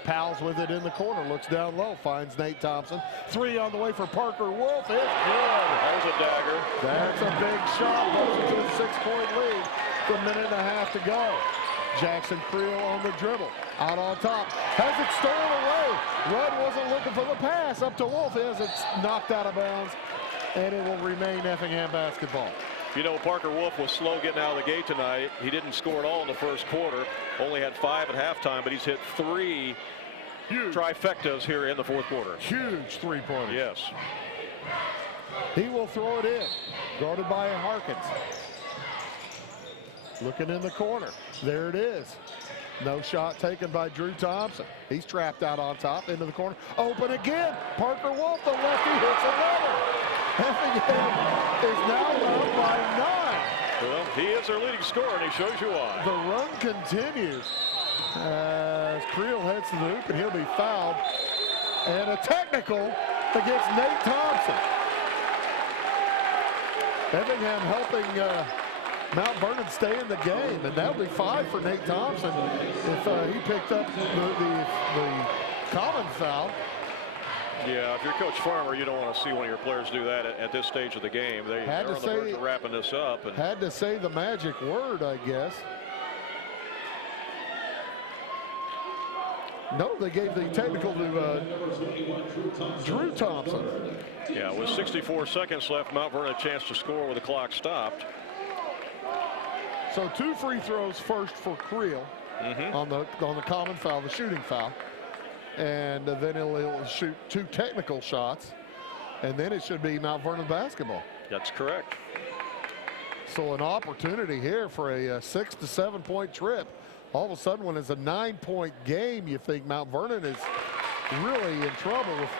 Powell's with it in the corner, looks down low, finds Nate Thompson. 3 on the way for Parker Wolf. It's good. There's a dagger. That's a big shot. Goes into a 6-point lead with a minute and a half to go. Jackson Creel on the dribble. Out on top. Has it stolen away. Rudd wasn't looking for the pass. Up to Wolf. Has it knocked out of bounds. And it will remain Effingham basketball. You know, Parker Wolf was slow getting out of the gate tonight. He didn't score at all in the first quarter. Only had 5 at halftime, but he's hit 3 trifectas here in the fourth quarter. Huge three-pointers. Yes. He will throw it in. Guarded by Harkins. Looking in the corner. There it is. No shot taken by Drew Thompson. He's trapped out on top into the corner. Open again. Parker Wolf, the lefty, hits another. Effingham is now up by 9. Well, he is their leading scorer, and he shows you why. The run continues as Creel heads to the hoop, and he'll be fouled. And a technical against Nate Thompson. Effingham helping Mount Vernon stay in the game, and that'll be 5 for Nate Thompson if he picked up the common foul. Yeah, if you're Coach Farmer, you don't want to see one of your players do that at this stage of the game. They're on the verge of wrapping this up. And had to say the magic word, I guess. No, they gave the technical to Drew Thompson. Yeah, with 64 seconds left, Mount Vernon a chance to score with the clock stopped. So 2 free throws first for Creel on the common foul, the shooting foul. And then he'll shoot 2 technical shots, and then it should be Mount Vernon basketball. That's correct. So an opportunity here for a 6 to 7 point trip. All of a sudden, when it's a 9-point game, you think Mount Vernon is really in trouble with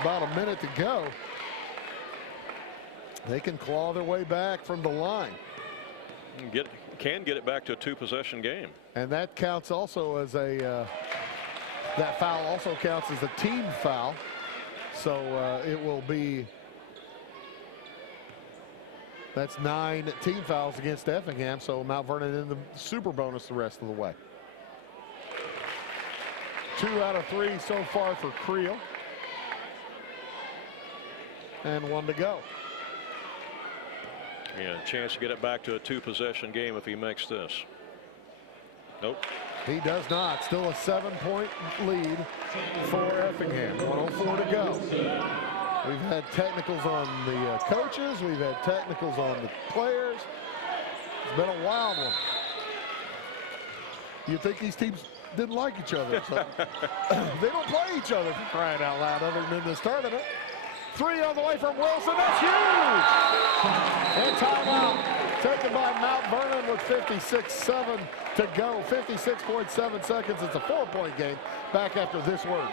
about a minute to go. They can claw their way back from the line. Can get it back to a 2-possession game. And that counts also as a that foul also counts as a team foul. So it will be, that's 9 team fouls against Effingham. So Mount Vernon in the super bonus the rest of the way. 2 out of 3 so far for Creel. And 1 to go. Yeah, a chance to get it back to a 2-possession game if he makes this. Nope. He does not. Still a 7-point lead for Effingham. 1:04 to go. We've had technicals on the coaches. We've had technicals on the players. It's been a wild one. You'd think these teams didn't like each other. So they don't play each other, for crying out loud, other than in this tournament. 3 on the way from Wilson. That's huge! And timeout taken by Mount Vernon with 56.7 to go. 56.7 seconds. It's a 4-point game. Back after this word.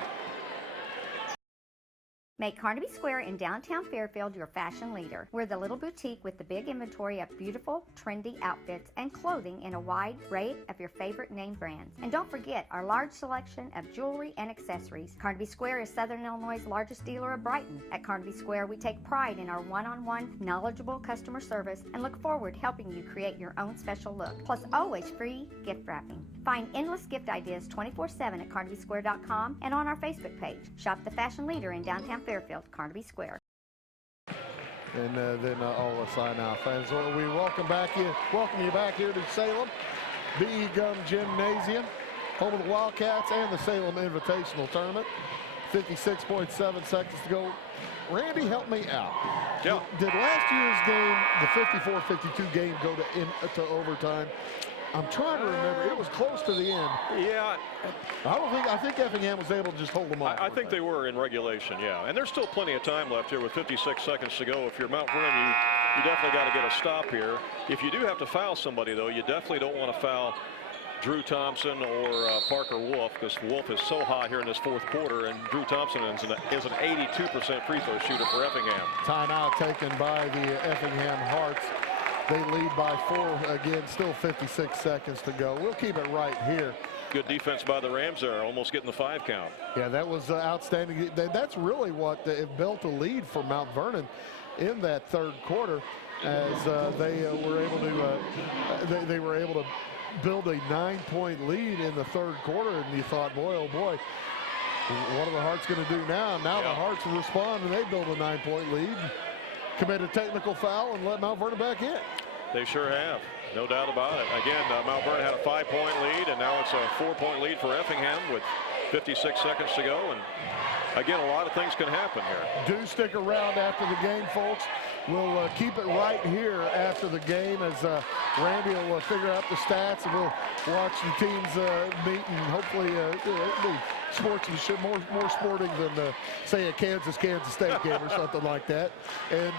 Make Carnaby Square in downtown Fairfield your fashion leader. We're the little boutique with the big inventory of beautiful, trendy outfits and clothing in a wide array of your favorite name brands. And don't forget our large selection of jewelry and accessories. Carnaby Square is Southern Illinois' largest dealer of Brighton. At Carnaby Square, we take pride in our one-on-one, knowledgeable customer service and look forward to helping you create your own special look. Plus, always free gift wrapping. Find endless gift ideas 24/7 at CarnabySquare.com and on our Facebook page. Shop the fashion leader in downtown Fairfield, Carnaby Square. And then all the sign-out fans, we welcome you back here to Salem, B.E. Gum Gymnasium, home of the Wildcats and the Salem Invitational Tournament. 56.7 seconds to go. Randy, help me out. Yeah. Did last year's game, the 54-52 game, go to overtime? I'm trying to remember. It was close to the end. Yeah. I think Effingham was able to just hold them off. I think they were in regulation, yeah. And there's still plenty of time left here with 56 seconds to go. If you're Mount Vernon, you definitely got to get a stop here. If you do have to foul somebody, though, you definitely don't want to foul Drew Thompson or Parker Wolf, because Wolf is so hot here in this fourth quarter, and Drew Thompson is an 82% free throw shooter for Effingham. Timeout taken by the Effingham Hearts. They lead by 4. Again, still 56 seconds to go. We'll keep it right here. Good defense by the Rams there, almost getting the 5 count. Yeah, that was outstanding. That's really what built a lead for Mount Vernon in that third quarter, as they were able to build a 9-point lead in the third quarter. And you thought, boy, oh boy, what are the Hearts going to do now? Now the Hearts respond, and they build a 9-point lead, commit a technical foul, and let Mount Vernon back in. They sure have, no doubt about it. Again, Mount Vernon had a 5-point lead, and now it's a 4-point lead for Effingham with 56 seconds to go. And again, a lot of things can happen here. Do stick around after the game, folks. We'll keep it right here after the game, as Randy will figure out the stats, and we'll watch the teams meet, and hopefully it'll be sportsmanship, more sporting than say a Kansas State game or something like that. And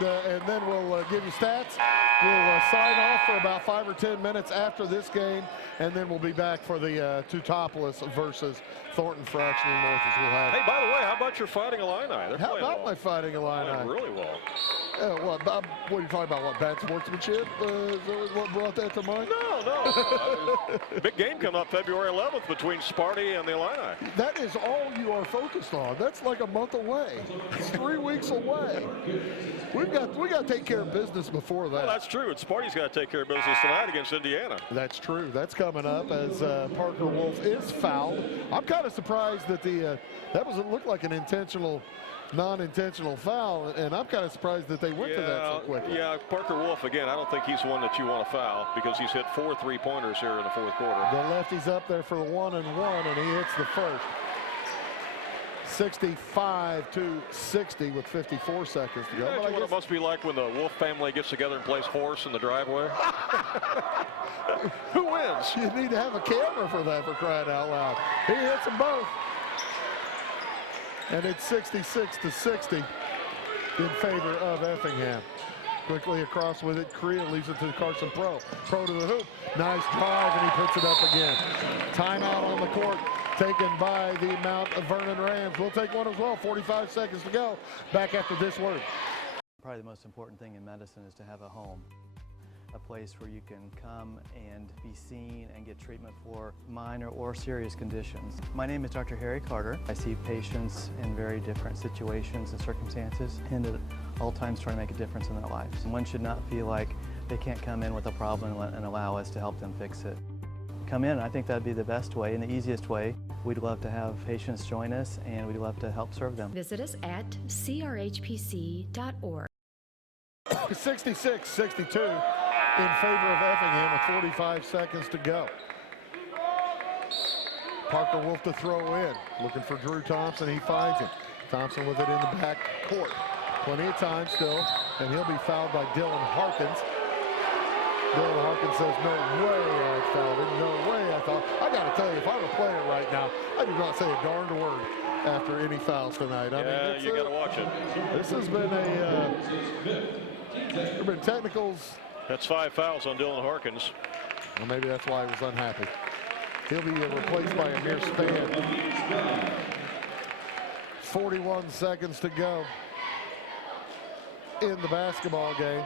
then we'll give you stats. We'll sign off for about 5 or 10 minutes after this game, and then we'll be back for the Teutopolis versus Thornton Fractional North, as we'll have. Hey, by the way, how about your Fighting Illini? How about my Fighting Illini? Playing really well. What are you talking about? What, bad sportsmanship? Is that what brought that to mind? No. Big game coming up February 11th between Sparty and the Illini. That is all you are focused on. That's like a month away. It's 3 weeks away. We got to take care of business before that. Well, that's true. And Sparty's got to take care of business tonight against Indiana. That's true. That's coming up as Parker Wolf is fouled. I'm kind of surprised that that looked like an non-intentional foul, and I'm kind of surprised that they went to that so quickly. Yeah, Parker Wolf, again, I don't think he's one that you want to foul, because he's hit 4 3-pointers here in the fourth quarter. The lefty's up there for the 1-and-1, and he hits the first. 65-60 with 54 seconds to go. Imagine what it must be like when the Wolf family gets together and plays horse in the driveway. Who wins? You need to have a camera for that, for crying out loud. He hits them both. And it's 66-60 in favor of Effingham. Quickly across with it, Korea leaves it to Carson Pro. Pro to the hoop. Nice drive, and he puts it up again. Timeout on the court taken by the Mount Vernon Rams. We'll take one as well. 45 seconds to go. Back after this word. Probably the most important thing in medicine is to have a home. A place where you can come and be seen and get treatment for minor or serious conditions. My name is Dr. Harry Carter. I see patients in very different situations and circumstances, and at all times trying to make a difference in their lives. One should not feel like they can't come in with a problem and allow us to help them fix it. Come in, I think that'd be the best way and the easiest way. We'd love to have patients join us, and we'd love to help serve them. Visit us at crhpc.org. 66-62. In favor of Effingham with 45 seconds to go. Parker Wolf to throw in. Looking for Drew Thompson. He finds him. Thompson with it in the back court. Plenty of time still, and he'll be fouled by Dylan Harkins. Dylan Harkins says, no way I fouled him. No way I thought. I got to tell you, if I were playing right now, I do not say a darned word after any fouls tonight. I mean, you got to watch it. This has been there have been technicals. That's 5 fouls on Dylan Harkins. Well, maybe that's why he was unhappy. He'll be replaced by Amir Span. 41 seconds to go in the basketball game.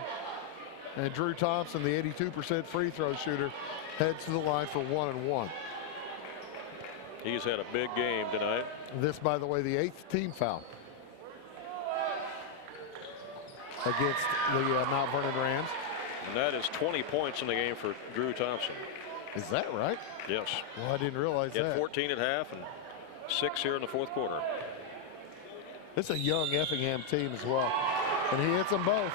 And Drew Thompson, the 82% free throw shooter, heads to the line for 1 and 1. He's had a big game tonight. This, by the way, the 8th team foul against the Mount Vernon Rams. And that is 20 points in the game for Drew Thompson. Is that right? Yes. Well, I didn't realize He had that. 14 at half and 6 here in the fourth quarter. It's a young Effingham team as well. And he hits them both.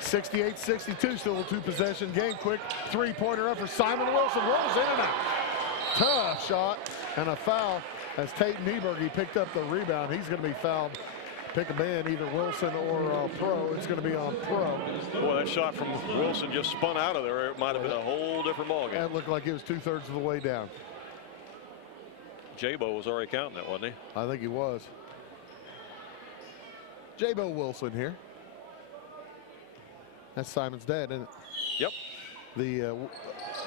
68-62, still a 2-possession game. Quick three-pointer up for Simon Wilson. Rolls in and out. Tough shot and a foul as Tate Nieberg, he picked up the rebound. He's going to be fouled. Pick a man, either Wilson or Pro. It's going to be on Pro. Boy, that shot from Wilson just spun out of there. It might have been a whole different ballgame. That looked like it was 2/3 of the way down. Jabo was already counting that, wasn't he? I think he was. Jabo Wilson here. That's Simon's dad, isn't it? Yep. The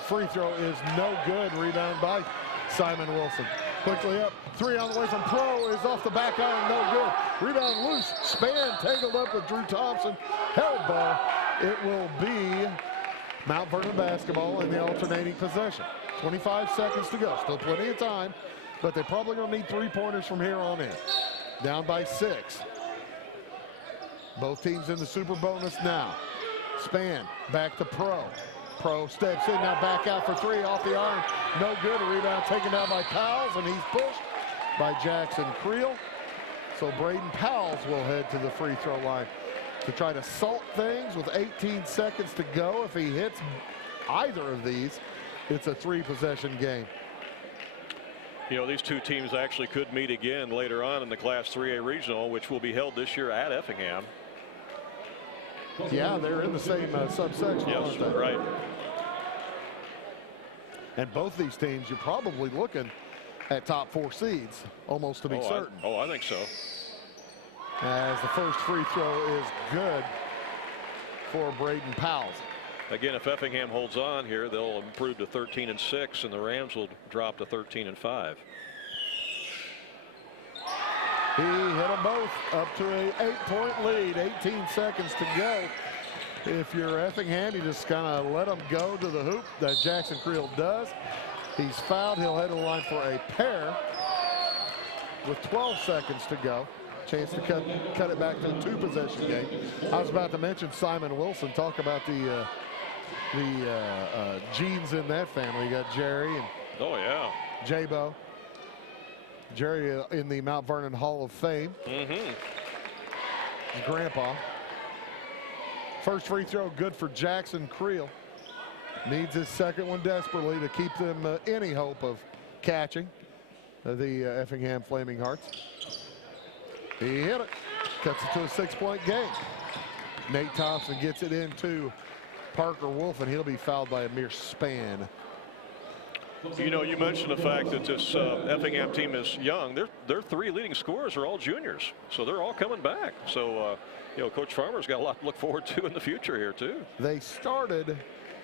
free throw is no good. Rebound by Simon Wilson. Quickly up. 3 on the way from Pro is off the back iron. No good. Rebound loose. Span tangled up with Drew Thompson. Held ball. It will be Mount Vernon basketball in the alternating possession. 25 seconds to go. Still plenty of time, but they're probably going to need 3-pointers from here on in. Down by 6. Both teams in the super bonus now. Span back to Pro. Pro steps in, now back out for 3 off the iron. No good. A rebound taken down by Powles, and he's pushed by Jackson Creel. So Braden Powles will head to the free throw line to try to salt things with 18 seconds to go. If he hits either of these, it's a 3-possession game. You know, these two teams actually could meet again later on in the Class 3A Regional, which will be held this year at Effingham. Yeah, they're in the same subsection. Yes, aren't they? right. And both these teams, you're probably looking at top 4 seeds, almost to be certain. I think so. As the first free throw is good for Braden Powles. Again, if Effingham holds on here, they'll improve to 13-6, and the Rams will drop to 13-5. He hit them both up to an 8-point lead. 18 seconds to go. If you're Effingham, you just kind of let them go to the hoop that Jackson Creel does. He's fouled. He'll head to the line for a pair with 12 seconds to go. Chance to cut it back to a 2-possession game. I was about to mention Simon Wilson. Talk about the genes in that family. You got Jerry and Jabo. Jerry in the Mount Vernon Hall of Fame. His grandpa. First free throw good for Jackson Creel. Needs his second one desperately to keep them any hope of catching the Effingham Flaming Hearts. He hit it. Cuts it to a 6-point game. Nate Thompson gets it into Parker Wolf, and he'll be fouled by Amir Span. You know, you mentioned the fact that this Effingham team is young. Their 3 leading scorers are all juniors, so they're all coming back. So, you know, Coach Farmer's got a lot to look forward to in the future here, too. They started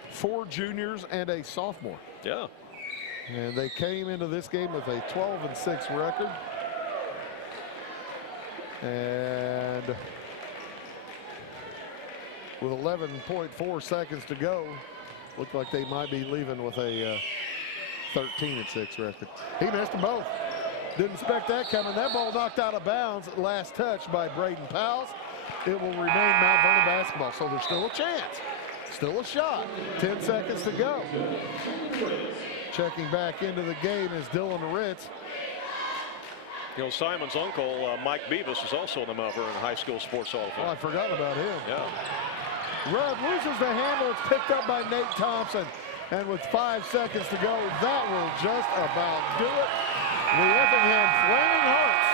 4 juniors and a sophomore. Yeah. And they came into this game with a 12-6 record. And with 11.4 seconds to go, looked like they might be leaving with a 13-6 record. He missed them both. Didn't expect that coming. That ball knocked out of bounds. Last touch by Braden Powles. It will remain Mount Vernon basketball. So there's still a chance. Still a shot. 10 seconds to go. Checking back into the game is Dylan Ritz. You know, Simon's uncle, Mike Beavis, is also in the Mount Vernon High School Sports Hall of Fame. Oh, I forgot about him. Yeah. Rudd loses the handle. It's picked up by Nate Thompson. And with 5 seconds to go, that will just about do it. The Effingham Flaming Hearts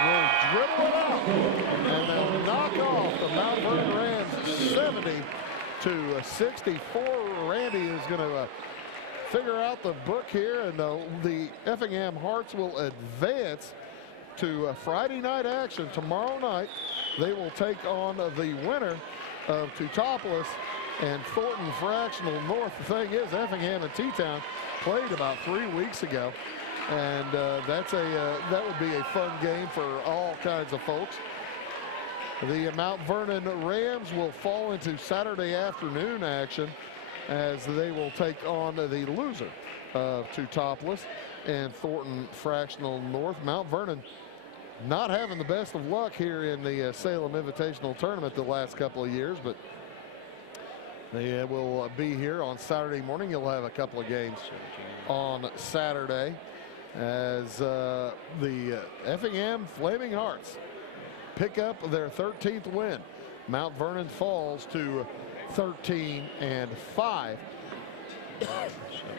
will dribble it out. And they'll knock off the Mount Vernon Rams 70-64. Randy is going to figure out the book here. And the Effingham Hearts will advance to Friday night action tomorrow night. They will take on the winner of Teutopolis and Thornton Fractional North. The thing is, Effingham and T-Town played about 3 weeks ago. And that would be a fun game for all kinds of folks. The Mount Vernon Rams will fall into Saturday afternoon action as they will take on the loser of Teutopolis and Thornton Fractional North. Mount Vernon not having the best of luck here in the Salem Invitational Tournament the last couple of years, but they will be here on Saturday morning. You'll have a couple of games on Saturday as the Effingham Flaming Hearts pick up their 13th win. Mount Vernon falls to 13-5.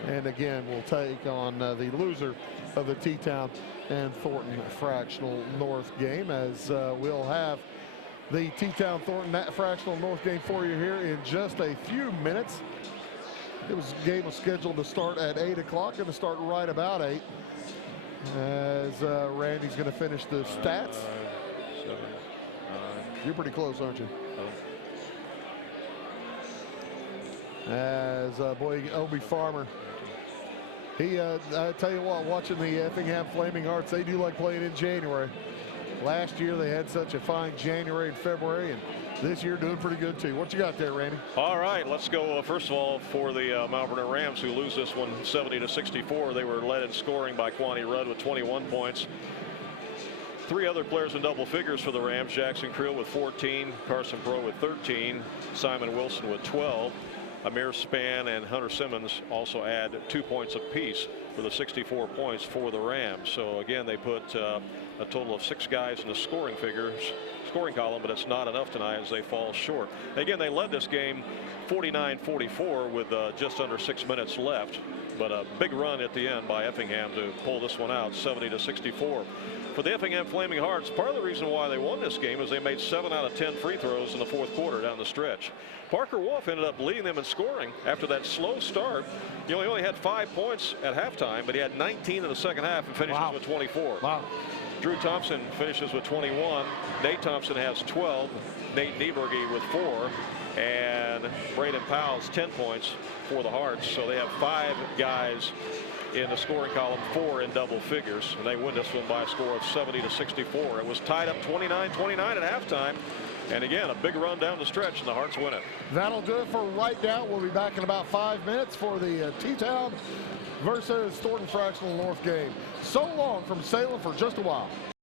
And again, we'll take on the loser of the T-Town and Thornton Fractional North game, as we'll have the T-Town Thornton Fractional North game for you here in just a few minutes. The game was scheduled to start at 8 o'clock, going to start right about 8, as Randy's going to finish the stats. 7, 9. You're pretty close, aren't you? As boy, Obie Farmer, he, I tell you what, watching the Effingham Flaming Hearts, they do like playing in January. Last year they had such a fine January and February, and this year doing pretty good too. What you got there, Randy? All right, let's go first of all for the Mount Vernon Rams, who lose this one 70-64. They were led in scoring by Quaney Rudd with 21 points. 3 other players in double figures for the Rams: Jackson Creel with 14, Carson Pro with 13, Simon Wilson with 12. Amir Spann and Hunter Simmons also add 2 points apiece for the 64 points for the Rams. So again, they put a total of 6 guys in the scoring column, but it's not enough tonight as they fall short. Again, they led this game 49-44 with just under 6 minutes left, but a big run at the end by Effingham to pull this one out 70-64. For the Effingham Flaming Hearts, part of the reason why they won this game is they made 7 out of 10 free throws in the 4th quarter down the stretch. Parker Wolf ended up leading them in scoring after that slow start. He only had 5 points at halftime, but he had 19 in the second half and finishes with 24. Wow. Drew Thompson finishes with 21. Nate Thompson has 12. Nate Nieberge with 4. And Braden Powell's 10 points for the Hearts. So they have 5 guys in the scoring column, 4 in double figures, and they win this one by a score of 70-64. It was tied up 29-29 at halftime, and again, a big run down the stretch, and the Hearts win it. That'll do it for right now. We'll be back in about 5 minutes for the T-Town versus Thornton Fractional North game. So long from Salem for just a while.